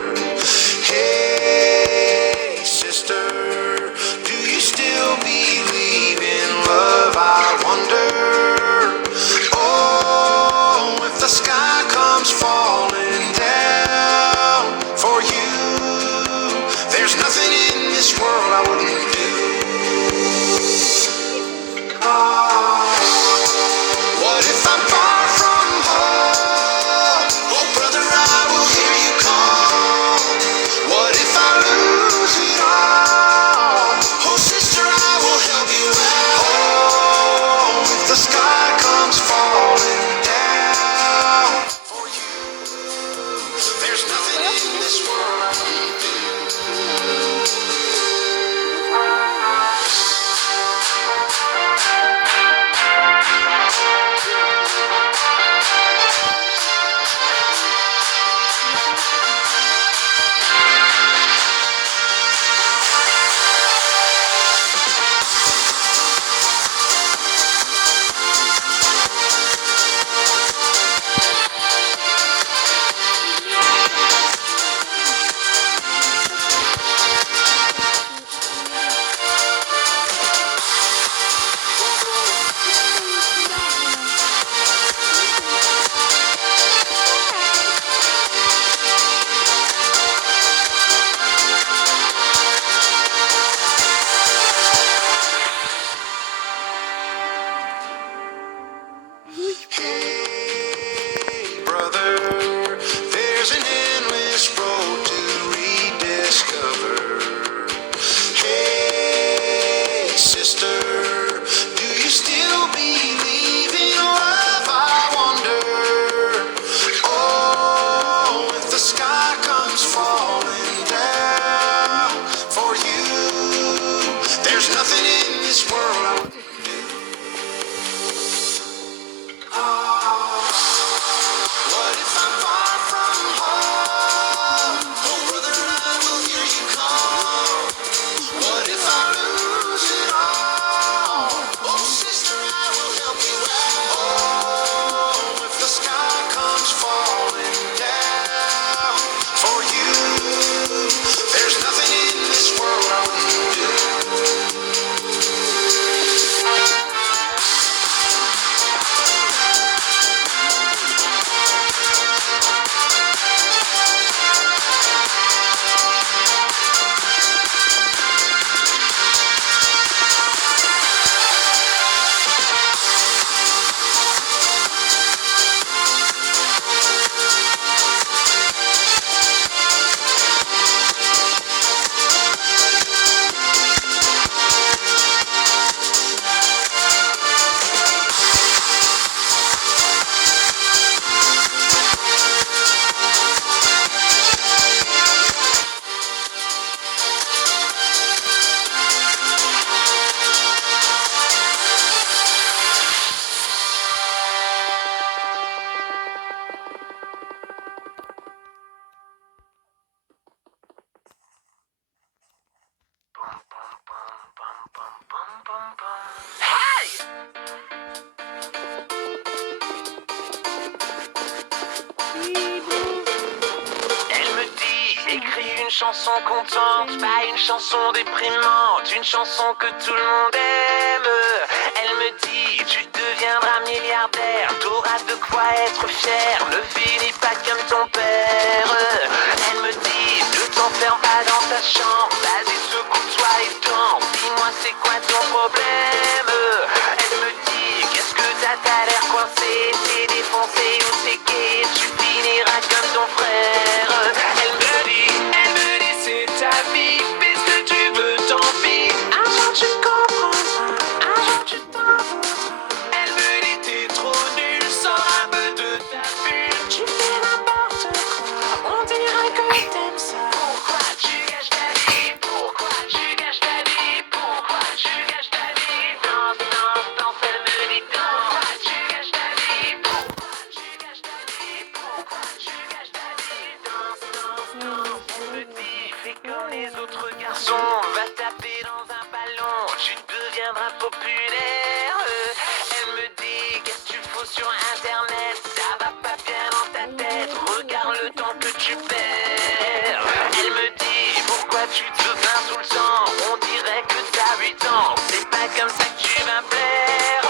Hey, sister, do you still believe in love? I wonder. Oh, if the sky comes falling down for you, there's nothing in this world I wouldn't do. What if I'm far from home? Oh, brother, I will hear you call. What if I lose it all? Oh, sister, I will help you out. Oh, if the sky comes falling down for you, there's nothing in this world I wouldn't do. une chanson contente, pas une chanson déprimante, une chanson que tout le monde aime. Elle me dit, tu deviendras milliardaire, t'auras de quoi être fier, ne finis pas comme ton père. Elle me dit, ne t'enferme pas dans ta chambre, vas-y secoue-toi et danse, dis-moi c'est quoi ton problème. Elle me dit, qu'est-ce que t'as l'air coincé, t'es défoncé ou t'es gay, tu finiras comme ton frère. Elle me dit, c'est ta vie, fais ce que tu veux, tant pis. Un jour tu comprendras, un jour tu t'en voudras. Elle me dit, t'es trop nul, sors un peu de ta bulle. Tu fais n'importe quoi, on dirait que t'aimes ça. Pourquoi tu gâches ta vie? Pourquoi tu gâches ta vie? Pourquoi tu gâches ta vie? Danse, danse, danse, elle me dit danse. Pourquoi tu gâches ta vie? Pourquoi tu gâches ta vie? Pourquoi tu gâches ta vie? Danse, danse, danse, elle me dit fais comme les autres garçons, va taper dans un ballon, tu deviendras populaire. Elle me dit qu'est-ce que tu fous sur internet, ça va pas bien dans ta tête, regarde le temps que tu perds. Elle me dit pourquoi tu te plains tout le temps, on dirait que t'as 8 ans, c'est pas comme ça que tu vas plaire.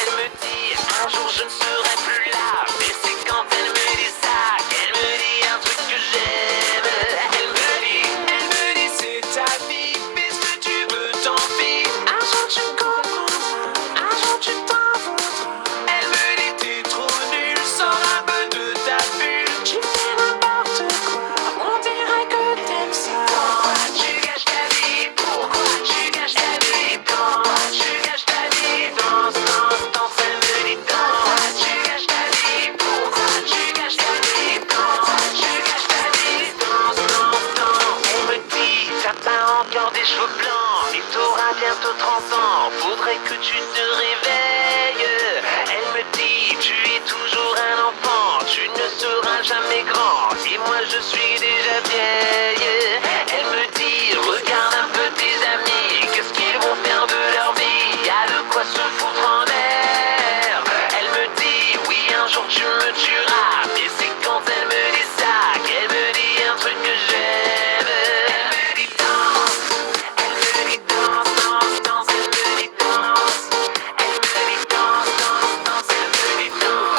Elle me dit un jour je ne serai plus là, mais c'est quand elle me dit ça qu'elle me dit un truc que j'aime. Elle me dit c'est ta vie, fais ce que tu veux, tant pis. Un jour tu comprendras, un jour tu t'en voudras. Elle me dit t'es trop nul, sors un peu de ta bulle. Tu fais n'importe quoi, on dirait que t'aimes ça. Pourquoi tu gâches ta vie? Pourquoi tu gâches ta vie? Pourquoi tu gâches ta vie? Danse, danse, danse, elle me dit danse. Pourquoi tu gâches ta vie? Pourquoi tu gâches ta vie? Pourquoi tu gâches ta vie? Danse, danse, danse. Elle me dit t'as pas encore des cheveux blancs et t'auras bientôt 30 ans, faudrait que tu te réveilles. Elle me dit tu es toujours un enfant, tu ne seras jamais grand et moi je suis déjà vieille. Elle me dit regarde un peu tes amis, qu'est-ce qu'ils vont faire de leur vie, y a de quoi se foutre en l'air. Elle me dit oui un jour tu me tueras, mais c'est quand elle me dit ça qu'elle me dit un truc que j'aime. Elle me dit danse, elle me dit danse, danse, danse, elle me dit danse. Elle me dit danse, danse, danse, elle me dit danse.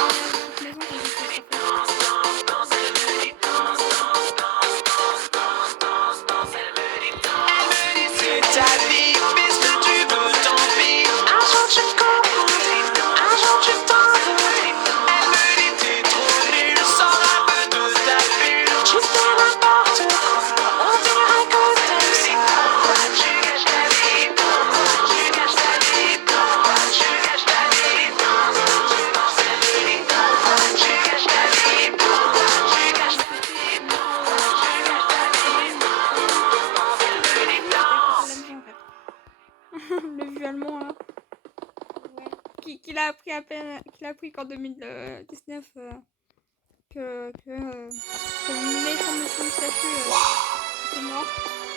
Danse, danse, danse, elle me dit danse, danse, danse, danse, danse, danse, danse, elle me dit danse. Elle me dit c'est ta vie, fais ce que tu veux, tant pis. Un jour tu comprendras, un jour tu t'en voudras. Elle me dit t'es trop nul, sors un peu de ta bulle. Tu fais n'importe quoi, on dirait que t'aimes ça. Pourquoi tu gâches ta vie? Pourquoi tu gâches ta vie? Pourquoi tu gâches ta vie? Danse, danse, danse, elle me dit danse. Pourquoi tu gâches ta vie? Pourquoi tu gâches ta vie? Pourquoi tu gâches ta vie? Danse, danse, elle me dit danse. Le vieux allemand là. Qu'il a appris à peine, qu'il a appris qu'en 2019 que le méchant monsieur Moustachu est mort.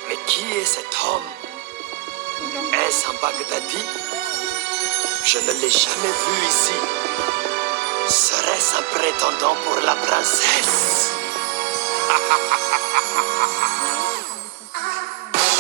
Mais qui est cet homme? Est-ce un Baghdadi? Je ne l'ai jamais vu ici. Serait-ce un prétendant pour la princesse?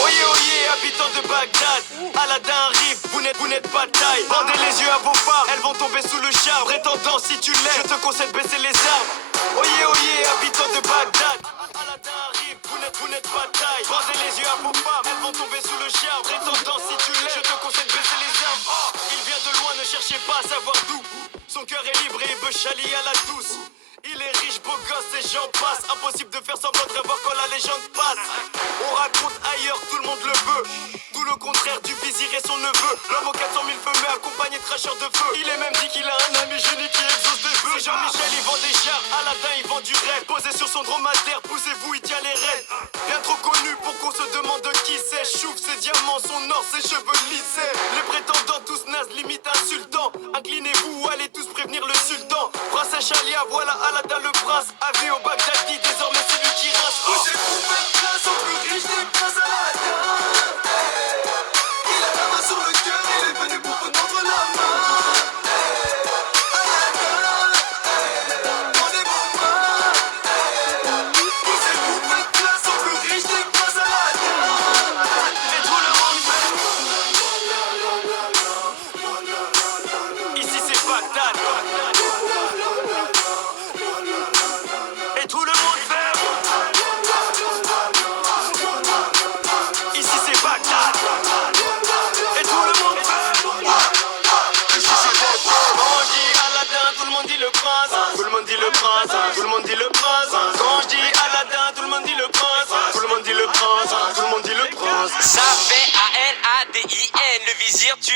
Oyez, oyez, habitants de Bagdad, Aladdin arrive, vous n'êtes pas de taille. Bandez les yeux à vos phares, elles vont tomber sous le char. Prétendant, si tu l'es, je te conseille de baisser les armes. Oyez, oyez, habitants de Bagdad, Aladdin arrive, vous n'êtes pas de taille. Bandez les yeux à vos femmes, elles vont tomber sous le char. Prétendant, si tu l'es, je te conseille de baisser les armes. Oh, il vient de loin, ne cherchez pas à savoir d'où. Son cœur est libre et il veut chalier à la douce. Il est riche, beau gosse et j'en passe. Impossible de faire semblant de voir quand la légende passe. On raconte ailleurs, tout le monde le veut. Tout le contraire du vizir et son neveu. L'homme aux 400 000 feux mais accompagné de cracheurs de feu. Il est même dit qu'il a un ami génie qui exauce des vœux. Jean-Michel il vend des chars, Aladdin il vend du rêve. Posé sur son dromadaire, poussez-vous il tient les rênes. Bien trop connu pour qu'on se demande qui c'est. Chouf ses diamants, son or, ses cheveux lissés. Les prétendants tous nazes, limite insultants. Inclinez-vous ou allez tous prévenir le sultan. Princesse Chalia, voilà Aladdin le prince. Avis au Baghdadi, désormais c'est lui qui race. Poussez-vous, faites place au plus riche des princes Aladdin. Il a la main sur le cœur, il est venu pour vous tendre la main. Aladdin, tendez vos mains. Poussez-vous, faites place au plus riche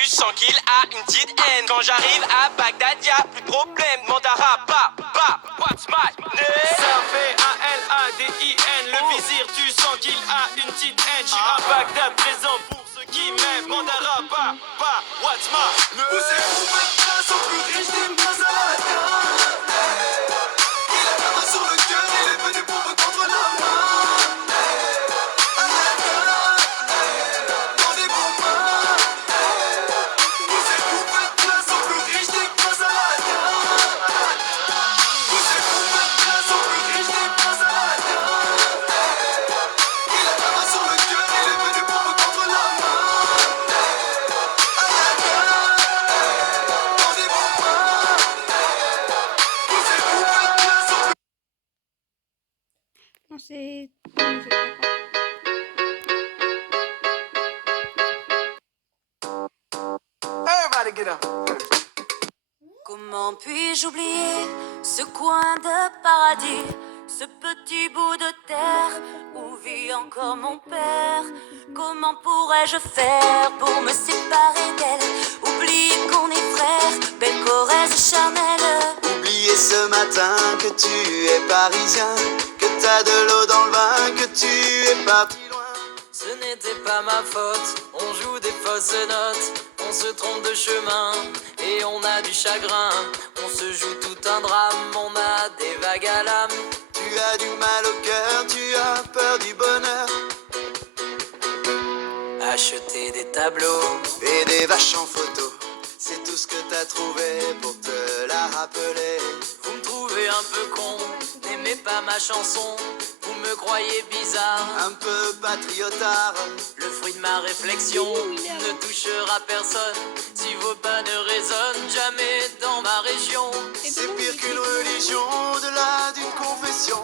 sens qu'il a une petite haine. Quand j'arrive à Bagdad, y'a plus de problème. Demande à Rabat, what's my name? Ça fait A-L-A-D-I-N. Le vizir, tu sens qu'il a une petite haine. J'suis à Bagdad, présent pour ceux qui m'aiment. Demande à Rabat, what's my name? Vous êtes pour votre place, au plus riche des mains à la terre. Il a la main sur le cœur, il est venu pour me tendre la main. À la terre, dans des bons pains. Vous êtes pour votre place, au plus riche des mains à la terre. Vous êtes pour votre place, au plus riche des mains à la terre. Il a la main sur le cœur, il est venu pour me tendre la main. À la terre, dans des bons pains. Vous êtes pour votre place, au plus Non, c'est... non, c'est pas grave. Everybody get up. Comment puis-je oublier ce coin de paradis, ce petit bout de terre où vit encore mon père? Comment pourrais-je faire pour me séparer d'elle? Oublier qu'on est frères, belle Corrèze charnelle. Oublier ce matin que tu es parisien, que t'as de l'eau dans le vin, que tu es parti loin. Ce n'était pas ma faute, on joue des fausses notes, on se trompe de chemin et on a du chagrin. On se joue tout un drame, on a des vagues à l'âme. Tu as du mal au cœur, tu as peur du bonheur. Acheter des tableaux Et des vaches en photo, c'est tout ce que t'as trouvé pour te la rappeler. Vous me trouvez un peu con, n'aimez pas ma chanson. Vous me croyez bizarre, Un peu patriotard, le fruit de ma réflexion ne touchera personne. Si vos pas ne résonnent jamais dans ma région, c'est pire qu'une religion, au-delà d'une confession.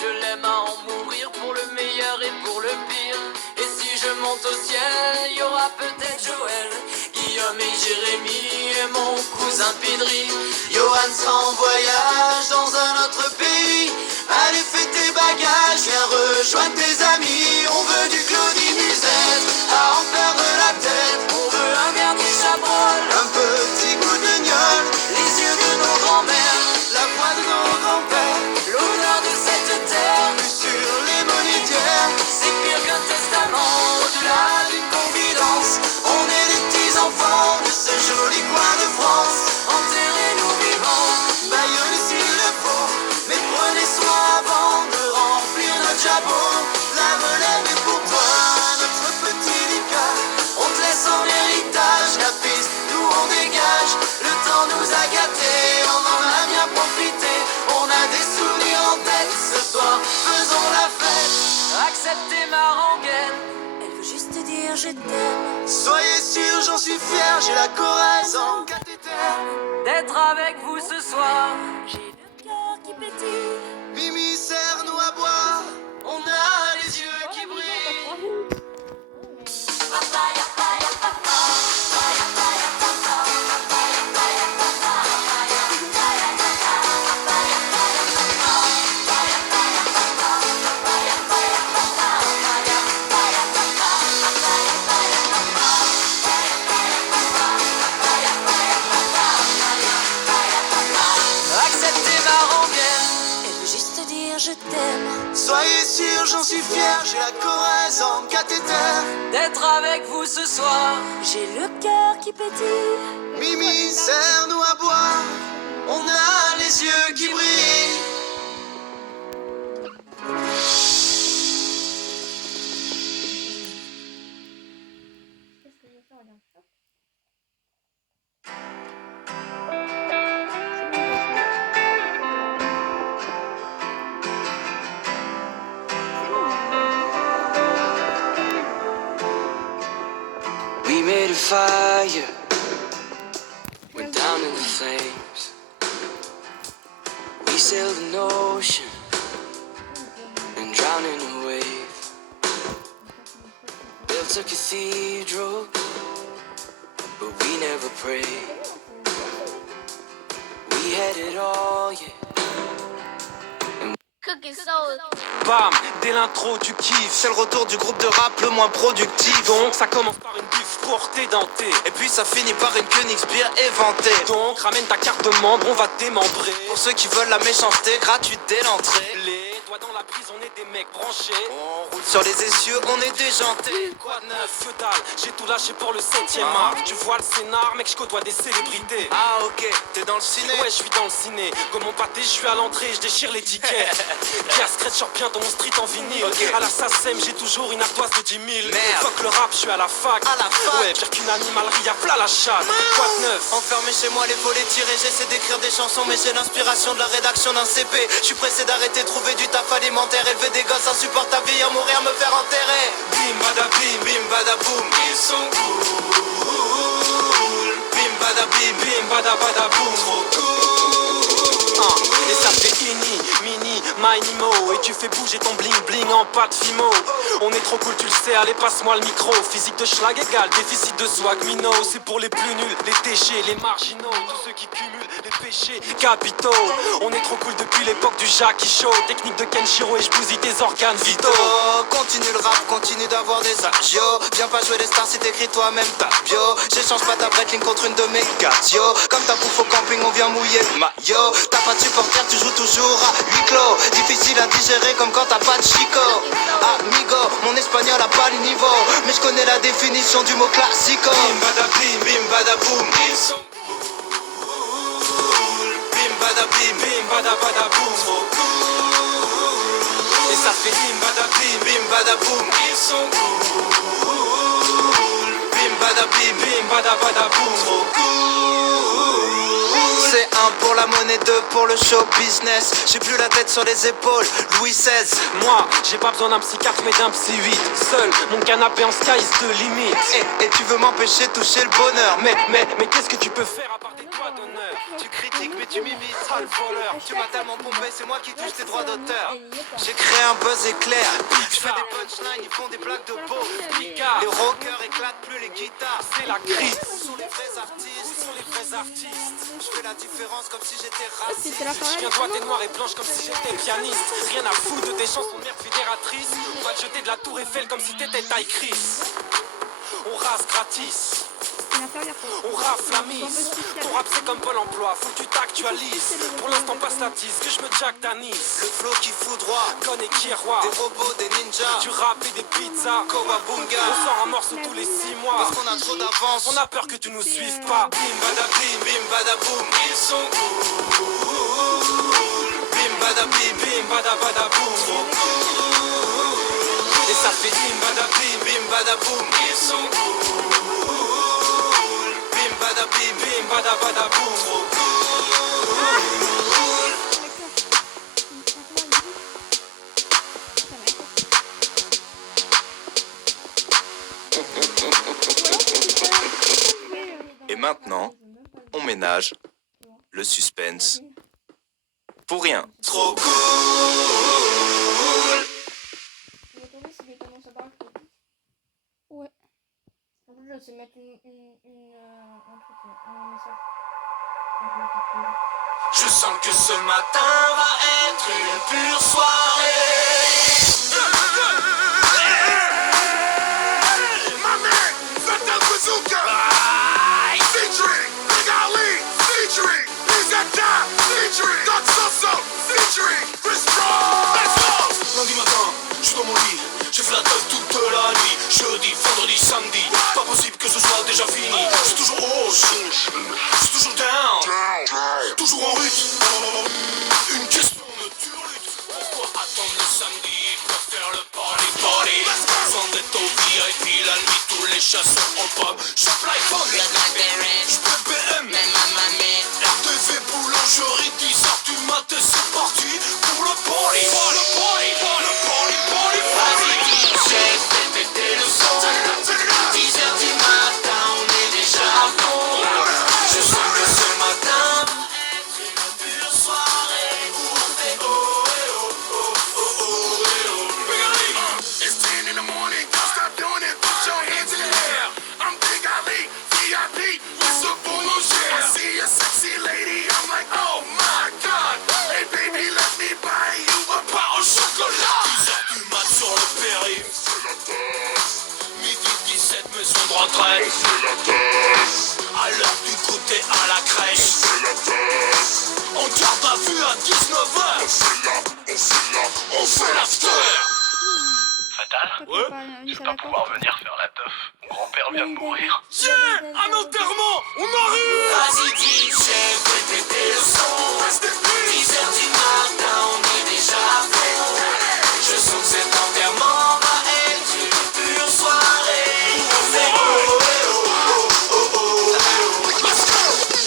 je l'aime à en mourir pour le meilleur et pour le pire. Et si je monte au ciel, il y aura peut-être Joël, Guillaume et Jérémy et mon cousin Pidri. Johan sera en voyage dans un autre pays. Allez, fais tes bagages, viens rejoindre tes amis. On veut du Claudie Musette, à en perdre la tête. On veut un dernier chabrol, Un petit coup de gnôle, les yeux de nos grands-mères, la voix de nos grands-pères. l'odeur de cette terre. Plus sur les monétaires, C'est pire qu'un testament. au-delà d'une confidence. On est les petits enfants de ce joli coin de France. Enterrez-nous vivants. Baillonnez s'il le faut, mais prenez soin avant de remplir notre jabot. La relève est pour toi, notre petit Lucas. On te laisse en héritage la piste, nous on dégage. Le temps nous a gâtés, on en a bien profité. On a des souvenirs en tête, ce soir faisons la fête. Acceptez ma rengaine, elle veut juste dire je t'aime. Soyez sûrs, j'en suis fier, j'ai la Corrèze en cathéter. D'être avec vous ce soir, j'ai le cœur qui pétille. Mimi, serre-nous à boire, on a les yeux qui brillent. Acceptez ma rengaine, elle veut juste dire je t'aime. Soyez sûrs, j'en suis fier, j'ai la Corrèze en cathéter. D'être avec vous ce soir, j'ai le cœur qui pétille. Mimi, serre-nous à boire, on a les yeux qui brillent. We made a fire, went down in the flames. We sailed an ocean and drowned in a wave. Built a cathedral, but we never prayed. We had it all, yeah. Cook Bam, dès l'intro tu kiffes. C'est le retour du groupe de rap le moins productif. Donc ça commence par une bif pour t'édenter. Et puis ça finit par une Königsbier éventée. Donc ramène ta carte de membre, on va te démembrer. Pour ceux qui veulent la méchanceté, gratuite dès l'entrée. Les doigts dans la prise, on est des mecs branchés. On roule sur les essieux, on est déjanté. Quoi de neuf, que dalle, j'ai tout lâché pour le 7ème art. Tu vois le scénar, mec, je côtoie des célébrités. Ah ok, t'es dans le ciné. Ouais, je suis dans le ciné. Comme mon pâté, je suis à l'entrée, je déchire les tickets. Pierre Scratch sort bientôt mon street en vinyle. Ok. À la SACEM, j'ai toujours une ardoise de 10 000. Merde. Fuck le rap, je suis à la fac. À la fac. Ouais, pire qu'une animalerie, à plat la chatte. Quoi de neuf? Enfermé chez moi, les volets tirés, j'essaie d'écrire des chansons, mais j'ai l'inspiration de la rédaction d'un CP. Je suis pressé d'arrêter, trouver du taf alimentaire, élever des gosses insupportables, vieillir, mourir, me faire enterrer. Bim bada bim, Bim bada boum, ils sont cool. Bim bada bim, bim bada bada boum. trop cool. Et ça fait ini, mini, mini mo. Et tu fais bouger ton bling bling en pâte fimo. On est trop cool, tu le sais, allez passe-moi le micro. Physique de schlag égale déficit de swag minot. C'est pour les plus nuls, les déchets, les marginaux. Tous ceux qui cumulent les péchés capitaux. On est trop cool depuis l'époque du Jackie Show. Technique de Kenshiro et je bousille tes organes vitaux. Continue le rap, continue d'avoir des agios. Viens pas jouer les stars si t'écris toi-même ta bio. J'échange pas ta brettling contre une de mes cardio. Comme ta bouffe au camping, on vient mouiller le maillot. T'as pas de supporter, tu joues toujours à huis clos. Difficile à digérer comme quand t'as pas de chico. Amigo, mon espagnol a pas le niveau, mais je connais la définition du mot classico. Bim bada bim bada boum, ils sont cool. Bim bada bim bada boum, trop cool. Et ça fait bim bada boum, ils sont cool. Bim bada boum, trop cool. C'est un pour la monnaie, deux pour le show business. J'ai plus la tête sur les épaules, Louis XVI. Moi, j'ai pas besoin d'un psychiatre mais d'un psy 8. Seul, mon canapé en sky de limite. Et tu veux m'empêcher de toucher le bonheur. Mais qu'est-ce que tu peux faire à part des doigts d'honneur? Tu critiques mais tu m'imites, Sale voleur. tu m'as tellement pompé, c'est moi qui touche tes droits d'auteur. J'ai créé un buzz éclair. Je fais des punchlines, ils font des blagues de beau. Picard. Les rockers éclatent plus les guitares. C'est la crise. Ce sont les vrais artistes. Sont les vrais artistes. Je fais la différence comme si j'étais C'était raciste. la Je viens toi, t'es noir et blanche comme si j'étais pianiste. Rien à foutre de tes chansons de merde fédératrice. On va te jeter de la tour Eiffel comme si t'étais taille Chris. On rase gratis. On rafle la mise. Ton rap c'est comme Pôle emploi, faut que tu t'actualises. Pour l'instant passe la tisse, que je me jack Tanis. Le flow qui fout droit. Conne et qui est roi. Des robots, des ninjas. Du rap et des pizzas. Kowabunga. On sort un morceau tous les 6 mois. Parce qu'on a trop d'avance. On a peur que tu nous suives pas. Bim bada boum, ils sont cool. Bim bada boum, trop cool. Et ça fait bim bada boum, ils sont cool. Bim bada boum, trop cool. Et maintenant, on ménage le suspense pour rien. Trop cool. Tu m'autorises si les commence à parler trop vite? Ouais. En plus, je vais mettre un truc, un message. Un peu quelque chose. Je sens que ce matin va être une pure soirée. My man, Fatal Bazooka. Featuring Big Ali. Featuring Lisa Time. Featuring Doc Soso. Featuring Chris Brown. Let's go. Lundi matin, je suis dans mon lit. J'ai fait la teuf toute la nuit. Jeudi, vendredi, samedi. Pas possible que ce soit déjà fini. Je suis toujours haut. Je suis toujours down. Toujours en route. Une question me turlute. Pourquoi attendre le samedi pour faire le party? Sans d'être au VIP la nuit, tous les chasseurs en pomme. Chope l'iPhone, j'peux BM, RTV boulangerie, 10h du matin, c'est parti pour le party. Vas-y, fais péter le son. 10h du matin, on est déjà à fond. Je sens que ce matin va être une pure soirée où on fait oh et oh, oh, oh, oh et oh. It's 10 in the morning. Don't stop doing it. Put your hands in the air. I'm Big Ali. VIP. With the bullshit. I see a sexy lady. I'm like, oh my god. Hey baby, let me buy you a bottle Ouais, j'espère pouvoir venir faire la teuf. Mon grand-père vient de mourir. Un enterrement, on arrive. Vas-y DJ, fais péter le son. 10h du matin, on est déjà à fond. Je sens que cet enterrement va être une pure soirée. On fait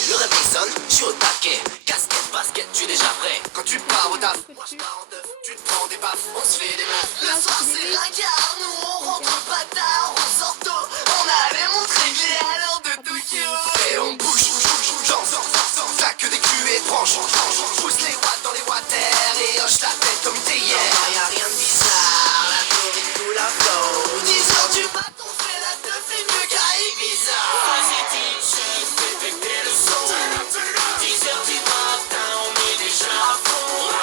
Le réveil sonne, je suis au taquet. Casquette, basket, tu es déjà prêt. Quand tu pars au taf, moi je pars en teuf. Tu te prends des baffes, on se fait des meufs. Le soir c'est la gare, nous on rentre pas tard, on sort tôt. On allait montrer que à l'heure de Tokyo. Et on bouge, danse, t'as que des culs et tranche. Pousse les watts dans les watters et hoche la tête comme une théière. Y'a rien de bizarre, la théorie nous la flow. 10h du mat, on fait la teuf et mieux qu'à Ibiza. Vas-y DJ, fais péter le son. 10h du matin, on est déjà à fond.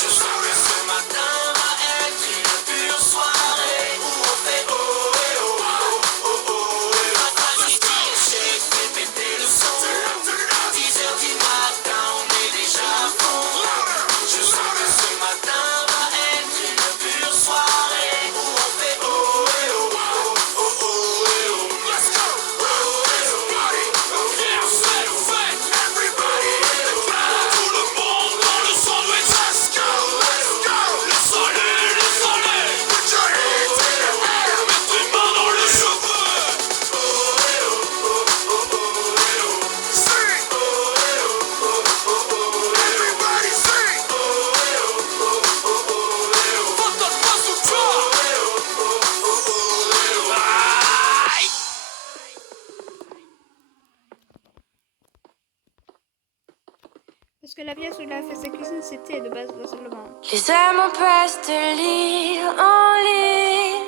Je sens que ce matin va être une pure soirée où on fait oh et oh oh oh oh. Vas-y DJ, fais péter le son. 10h du matin, on est déjà à fond. Je sens que ce matin va être une pure soirée où on fait oh et oh oh oh oh et oh. Let's go. Everybody in the club. Tout le monde dans le sandwich. Let's go. Le soleil, put your hands in the air. Mets tes mains dans les cheveux. Oh et oh oh oh oh et oh. Sing. Oh et oh oh oh oh. Everybody sing. Oh et oh oh oh oh et oh. Fuck that bazooka. Oh et oh oh oh oh et oh. Aïe. Parce que la pièce où il a fait sa cuisine, c'était de base la salle de bain. Les amants passent de lit en lit,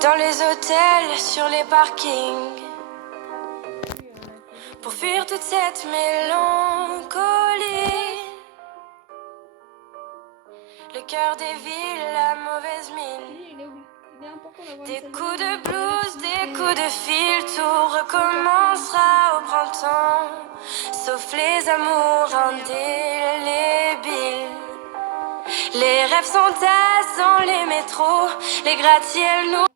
dans les hôtels, sur les parkings, pour fuir toute cette mélancolie. Le cœur des villes, la mauvaise mine, Il est important d'avoir des une coups salle de blues, des coups de fil, tout recommencera au printemps, sauf les amours indélébiles. Les rêves s'entassent dans les métros, les gratte-ciels nous...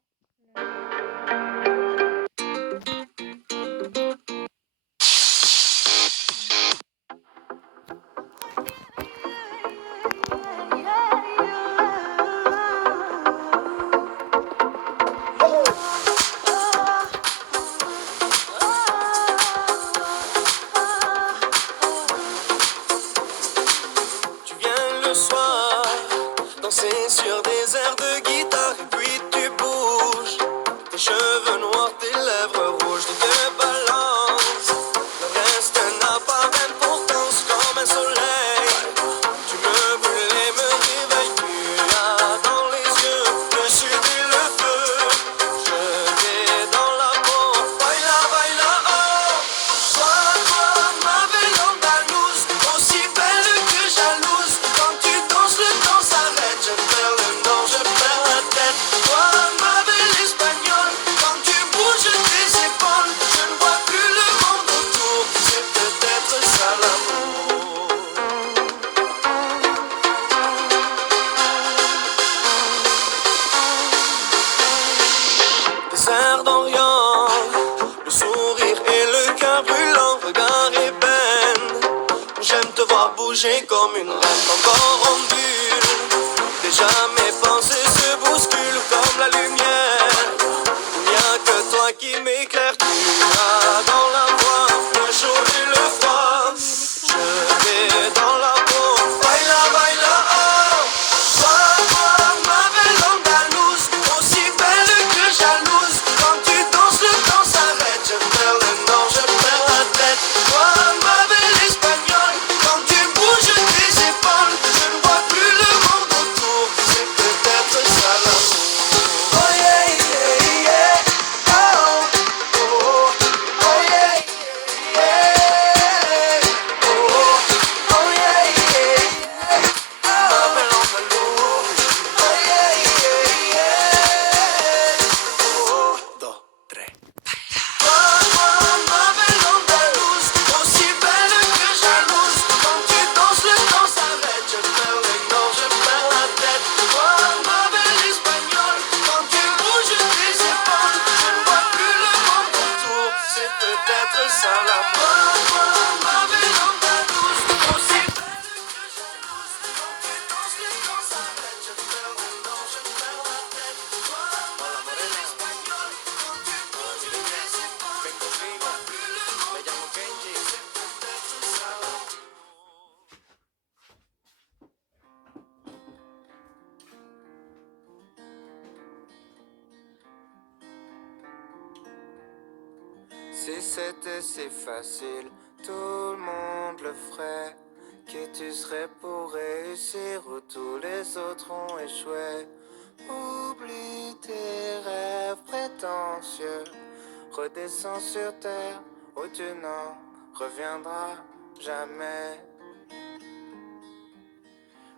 Tu viens le soir, danser sur des airs de guitare et puis tu bouges. Tes cheveux noirs, tes lèvres rouges, tu te balances. Le reste n'a pas d'importance comme un soleil. Tu me brûles et me réveilles, tu as dans les yeux le sud et le feu. Je vais dans la peau, baila, baila, oh. Toi, ma belle andalouse, aussi belle que jalouse. Quand tu danses, le temps s'arrête. Je perds le nord, je perds la tête. Toi, ma belle espagnole, quand tu bouges tes épaules, je ne vois plus le monde autour. C'est peut-être ça l'amour. Des airs d'Orient, le sourire et le cœur brûlant, regard ébène. J'aime te voir bouger comme une reine, encore en bulle. Déjà mes pensées se bousculent comme la lumière. Il n'y a que toi qui m'éclaire, tu as dans la voix le chaud et le froid. Je vais dans la peau, baila, baila, oh. Toi, ma belle andalouse, aussi belle que jalouse. Quand tu danses, le temps s'arrête. Je perds le nord, je perds la tête. Toi, ma belle espagnole, quand tu bouges tes épaules, je ne vois plus le monde autour. C'est Si c'était si facile, tout le monde le ferait. Qui tu serais pour réussir où tous les autres ont échoué? Oublie tes rêves prétentieux, redescends sur terre où tu n'en reviendras jamais.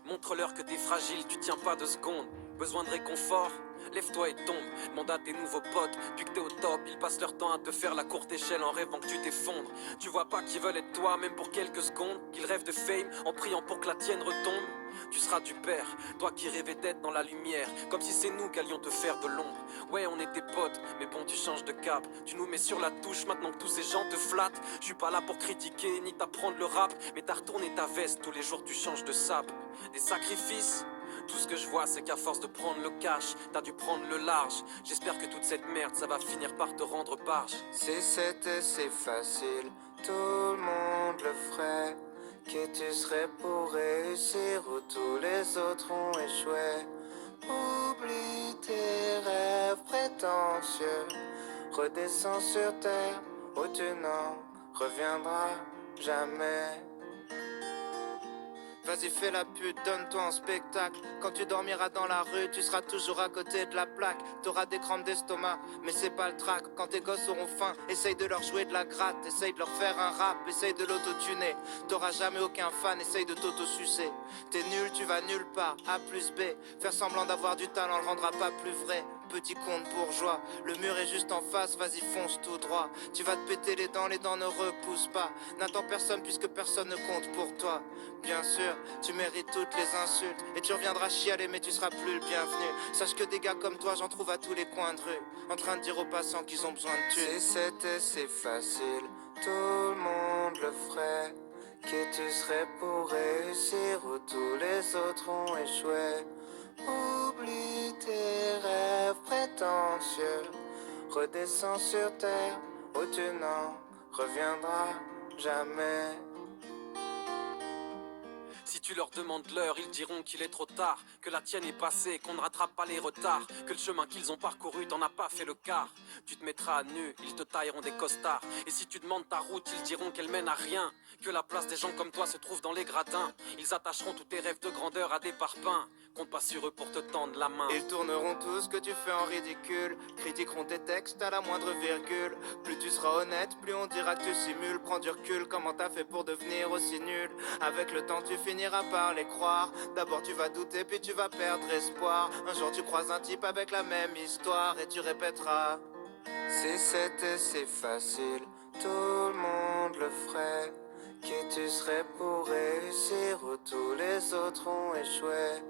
Montre-leur que t'es fragile, tu tiens pas 2 secondes. Besoin de réconfort? Lève-toi et tombe, demande à tes nouveaux potes. Puis que t'es au top, ils passent leur temps à te faire la courte échelle en rêvant que tu t'effondres. Tu vois pas qu'ils veulent être toi, même pour quelques secondes. Qu'ils rêvent de fame en priant pour que la tienne retombe. Tu seras du père, toi qui rêvais d'être dans la lumière. Comme si c'est nous qui allions te faire de l'ombre. Ouais, on était potes, mais bon, tu changes de cap. Tu nous mets sur la touche maintenant que tous ces gens te flattent. Je suis pas là pour critiquer ni t'apprendre le rap, mais t'as retourné ta veste, tous les jours tu changes de sap. Des sacrifices. Tout ce que je vois c'est qu'à force de prendre le cash, t'as dû prendre le large. J'espère que toute cette merde ça va finir par te rendre barge. Si c'était si facile, tout le monde le ferait. Qui tu serais pour réussir où tous les autres ont échoué? Oublie tes rêves prétentieux, redescends sur terre où tu n'en reviendras jamais. Vas-y fais la pute, donne-toi un spectacle. Quand tu dormiras dans la rue, tu seras toujours à côté de la plaque. T'auras des crampes d'estomac, mais c'est pas le trac. Quand tes gosses auront faim, essaye de leur jouer de la gratte. Essaye de leur faire un rap, essaye de l'autotuner. T'auras jamais aucun fan, essaye de t'auto-sucer. T'es nul, tu vas nulle part, A plus B. Faire semblant d'avoir du talent le rendra pas plus vrai. Petit conte bourgeois, le mur est juste en face, vas-y fonce tout droit. Tu vas te péter les dents ne repoussent pas. N'attends personne puisque personne ne compte pour toi. Bien sûr, tu mérites toutes les insultes et tu reviendras chialer mais tu seras plus le bienvenu. Sache que des gars comme toi j'en trouve à tous les coins de rue, en train de dire aux passants qu'ils ont besoin de thunes. Si c'était si facile, tout le monde le ferait. Qui tu serais pour réussir où tous les autres ont échoué? Oublie tes rêves prétentieux, redescends sur terre où tu n'en reviendras jamais. Si tu leur demandes l'heure, ils diront qu'il est trop tard, que la tienne est passée, qu'on ne rattrape pas les retards, que le chemin qu'ils ont parcouru t'en as pas fait le quart. Tu te mettras à nu, ils te tailleront des costards. Et si tu demandes ta route, ils diront qu'elle mène à rien, que la place des gens comme toi se trouve dans les gradins. Ils attacheront tous tes rêves de grandeur à des parpaings. Compte pas sur eux pour te tendre la main. Ils tourneront tout ce que tu fais en ridicule, critiqueront tes textes à la moindre virgule. Plus tu seras honnête, plus on dira que tu simules. Prends du recul, comment t'as fait pour devenir aussi nul? Avec le temps tu finiras par les croire. D'abord tu vas douter puis tu vas perdre espoir. Un jour tu croises un type avec la même histoire et tu répéteras: si c'était si facile, tout le monde le ferait. Qui tu serais pour réussir où tous les autres ont échoué?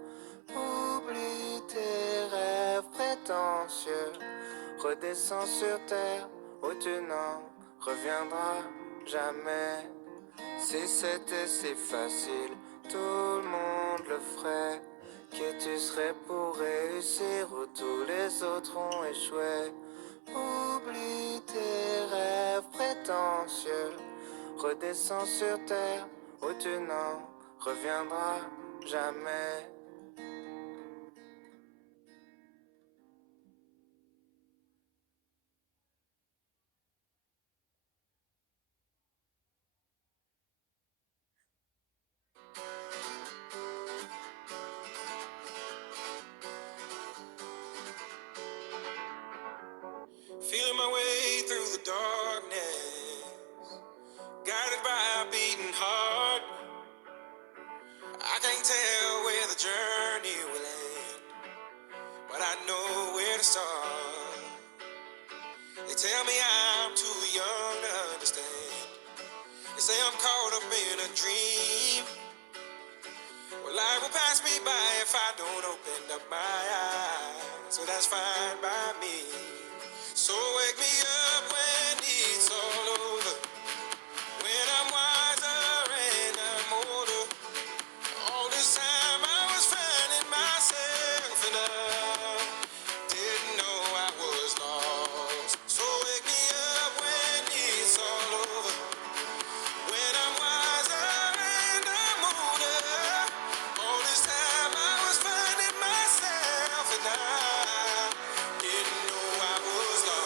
Oublie tes rêves prétentieux, redescends sur terre où tu n'en reviendras jamais. Si c'était si facile, tout le monde le ferait. Qui tu serais pour réussir où tous les autres ont échoué? Oublie tes rêves prétentieux, redescends sur terre où tu n'en reviendras jamais. Feeling my way through the darkness, guided by a beating heart. I can't tell where the journey will end, but I know where to start. They tell me I'm too young to understand. They say I'm caught up in a dream. Well, life will pass me by if I don't open up my eyes. So that's fine by me. So wake me up when it's all over, when I'm wiser and I'm older. All this time I was finding myself and I didn't know I was lost. So wake me up when it's all over, when I'm wiser and I'm older. All this time I was finding myself and I didn't know I was lost.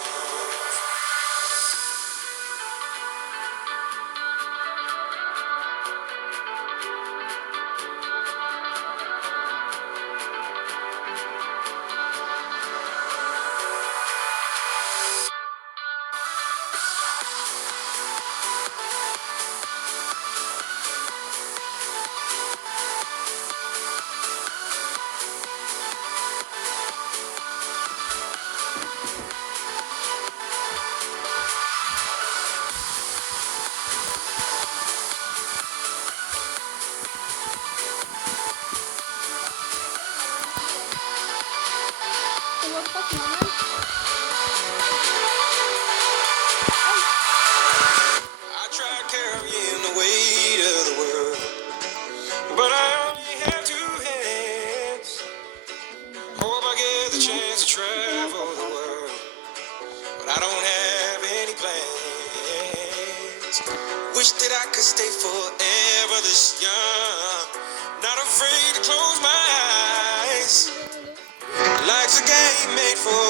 3, c'est normal. I tried carrying the weight of the world, but I only have 2 hands. Hope I get the chance to travel the world, but I don't have any plans. Wish that I could stay forever this young, not afraid to close my eyes. Life's a game made for